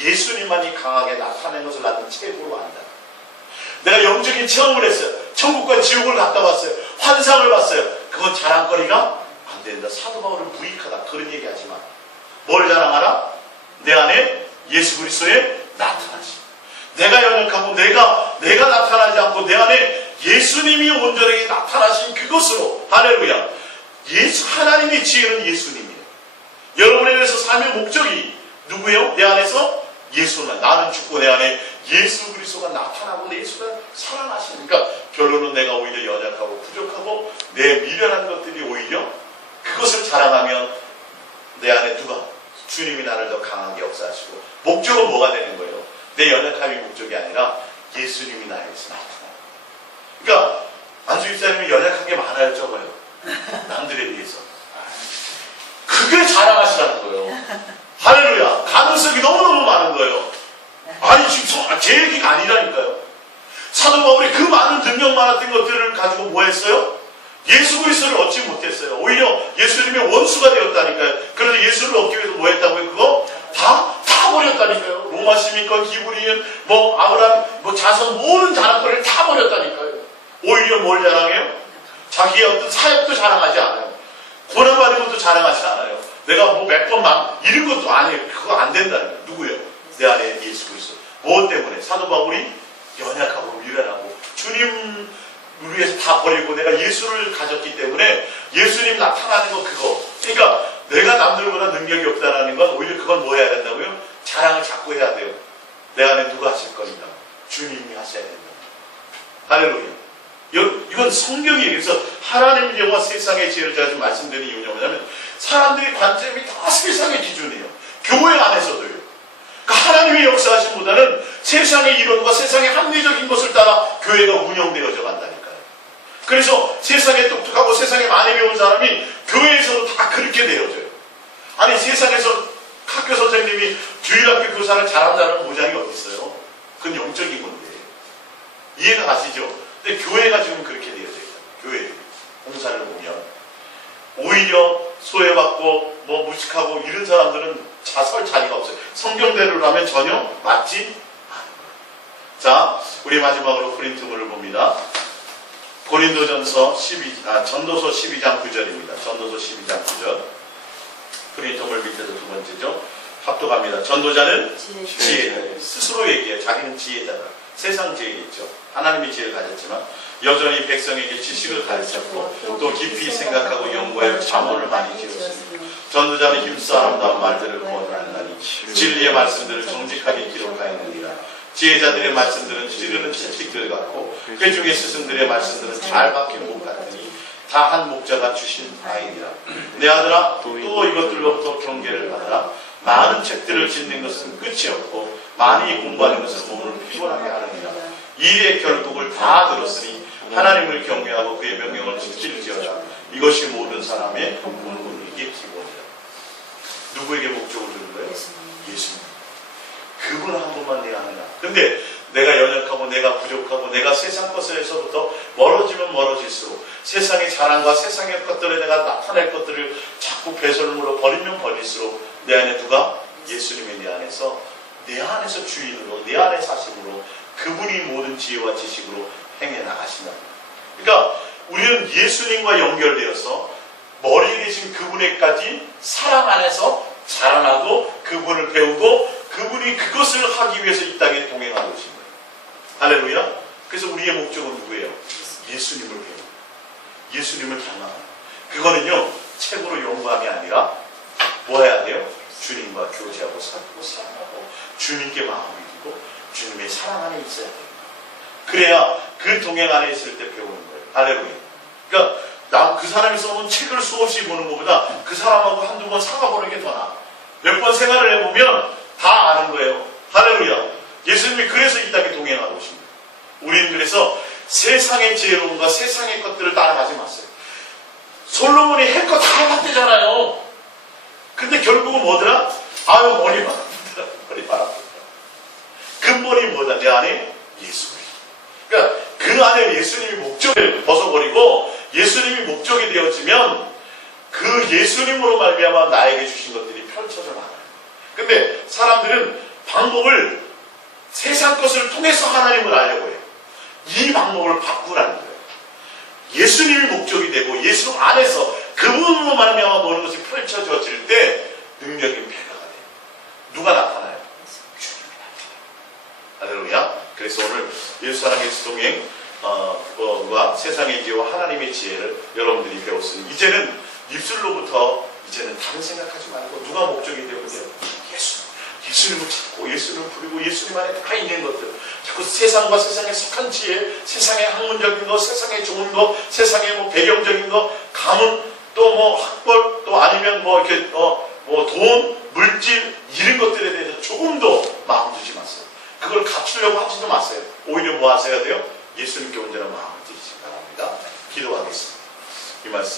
예수님만이 강하게 나타낸 것을 나는 최고로 안다. 내가 영적인 체험을 했어요. 천국과 지옥을 갔다 왔어요. 환상을 봤어요. 그건 자랑거리가 안 된다. 사도 바울은 무익하다. 그런 얘기 하지 마. 뭘 자랑하라? 내 안에 예수 그리스도의 나타나심. 내가 연약하고 내가 나타나지 않고 내 안에 예수님이 온전하게 나타나신 그것으로. 할렐루야. 하나님의 지혜는 예수님이에요. 여러분에 대해서 삶의 목적이 누구예요? 내 안에서 예수만. 나는 죽고 내 안에 예수 그리스도가 나타나고 내 예수가 살아나시니까 결론은 내가 오히려 연약하고 부족하고 내 미련한 것들이 오히려 그것을 자랑하면 내 안에 누가? 주님이 나를 더 강하게 역사하시고 목적은 뭐가 되는 거예요? 내 연약함이 목적이 아니라 예수님이 나에게서 나타나요. 그러니까 안수집사님이 연약한 게 많아요, 적어요? 남들에 비해서. 그게 자랑하시라는 거예요. 할렐루야. 가능성이 너무너무 많은 거예요. 아니 지금 제 얘기가 아니라니까요. 사도 바울이 그 많은 능력 많았던 것들을 가지고 뭐 했어요? 예수 그리스도를 얻지 못했어요. 오히려 예수님의 원수가 되었다니까요. 그래서 예수를 얻기 위해서 뭐 했다고요? 그거 다 버렸다니까요. 로마 시민권, 히브리인, 아브라함, 자손 모든 자랑거리를 다 버렸다니까요. 오히려 뭘 자랑해요? 자기의 어떤 사역도 자랑하지 않아요. 고난받은 것도 자랑하지 않아요. 내가 몇 번 이런 것도 아니에요. 그거 안 된다는 거예요. 누구예요? 내 안에 예수 그리스도. 무엇 때문에? 사도 바울이 연약하고 미련하고 주님을 위해서 다 버리고 내가 예수를 가졌기 때문에 예수님 나타나는 거 그거. 그러니까 내가 남들보다 능력이 없다라는 건 오히려 그건 뭐 해야 된다고요? 자랑을 자꾸 해야 돼요. 내 안에 누가 하실 겁니다. 주님이 하셔야 된다. 할렐루야. 이건 성경이에요. 그래서 하나님의 영과 세상의 지혜를 제가 지금 말씀드리는 이유는 뭐냐면 사람들의 관점이 다 세상의 기준이에요. 교회 안에서도요. 그러니까 하나님의 역사하심보다는 세상의 이론과 세상의 합리적인 것을 따라 교회가 운영되어져 간다니까요. 그래서 세상에 똑똑하고 세상에 많이 배운 사람이 교회에서도 다 그렇게 되어져요. 아니 세상에서 학교 선생님이 주일학교 교사를 잘한다는 보장이 어디 있어요? 그건 영적인 건데. 이해가 가시죠? 근데 교회가 지금 그렇게 되어져요. 교회 공사를 보면 오히려 소외받고 무식하고 이런 사람들은 자설 자리가 없어요. 성경대로라면 전혀 맞지 않은 거예요. 자, 우리 마지막으로 코린토서를 봅니다. 고린도전서 전도서 12장 9절입니다. 전도서 12장 9절. 코린토서 밑에서 두 번째죠. 합독합니다. 전도자는 지혜. 스스로 얘기해요. 자기는 지혜자다. 세상 지혜겠죠. 하나님의 지혜를 가졌지만 여전히 백성에게 지식을 가르쳤고 또 깊이 생각하고 연구하여 자문을 많이 지었습니다. 전도자는 힘써 아름다운 말들을 거절하나니 진리의 말씀들을 정직하게 기록하였느니라. 지혜자들의 말씀들은 찌르는 채찍들 같고 회중의 스승들의 말씀들은 잘 박힌 목 같으니 다 한 목자가 주신 아이니라. 내 아들아 또 이것들로부터 경계를 받아라. 많은 책들을 짓는 것은 끝이 없고 많이 공부하는 것은 몸을 피곤하게 하느니라. 일의 결국을 다 들었으니 하나님을 경외하고 그의 명령을 지킬지어다. 이것이 모든 사람의 본분이기 기본이다. 누구에게 목적을 두는 거예요? 예수님. 그분 한 분만 내가 하느냐. 근데 내가 연약하고 내가 부족하고 내가 세상 것에서부터 멀어지면 멀어질수록 세상의 자랑과 세상의 것들에 내가 나타낼 것들을 자꾸 배설물로 버리면 버릴수록 내 안에 누가? 예수님이 내 안에서 주인으로 내 안에 사심으로 그분이 모든 지혜와 지식으로 행해 나가신다. 그러니까 우리는 예수님과 연결되어서 머리에 계신 그분에까지 사랑 안에서 자라나고 그분을 배우고 그분이 그것을 하기 위해서 이 땅에 동행하고 계신 거예요. 할렐루야. 그래서 우리의 목적은 누구예요? 예수님을 배우고 예수님을 닮아가는. 그거는요 책으로 연구함이 아니라 뭐 해야 돼요? 주님과 교제하고 살고 사랑하고 주님께 마음을 주고 주님의 사랑 안에 있어야 돼요. 그래야 그 동행 안에 있을 때 배우는 거예요. 할렐루야. 그러니까 그 사람이 써놓은 책을 수없이 보는 것보다 그 사람하고 한두 번 사과보는 게 더 나아. 몇 번 생활을 해보면 다 아는 거예요. 할렐루야. 예수님이 그래서 이 땅에 동행하고 오십니다. 우리는 그래서 세상의 지혜로움과 세상의 것들을 따라가지 마세요. 솔로몬이 할 거 다 해봤대잖아요. 근데 결국은 뭐더라? 아유 머리만 아프더라. 머리만 아프더라. 근본이 뭐다? 내 안에 예수님. 그러니까 그 안에 예수님이 목적을 벗어버리고 예수님이 목적이 되어지면 그 예수님으로 말미암아 나에게 주신 것들이 펼쳐져 나가요. 근데 사람들은 방법을 세상 것을 통해서 하나님을 알려고 해요. 이 방법을 바꾸라는 거예요. 예수님이 목적이 되고 예수 안에서 그분으로 말미암아 모든 것이 펼쳐져질 때 능력이 배가가 돼요. 누가 나타나요? 주님이 나타나요. 할렐루야. 그래서 오늘 예수사랑 예수 동행 과 세상의 지혜와 하나님의 지혜를 여러분들이 배웠으니 이제는 입술로부터 이제는 다른 생각하지 말고 누가 목적이 되고 돼요? 예수님을 찾고 예수님을 부르고 예수님 안에 다 있는 것들 자꾸 세상과 세상에 속한 지혜, 세상의 학문적인 것, 세상의 좋은 것, 세상의 뭐 배경적인 것, 가문, 또 뭐 학벌, 또 아니면 뭐 이렇게 뭐 돈, 물질 이런 것들에 대해서 조금도 마음 두지 마세요. 그걸 갖추려고 하지도 마세요. 오히려 뭐 하셔야 돼요? 예수님께 온전한 마음을 드리시기 바랍니다. 기도하겠습니다. 이 말씀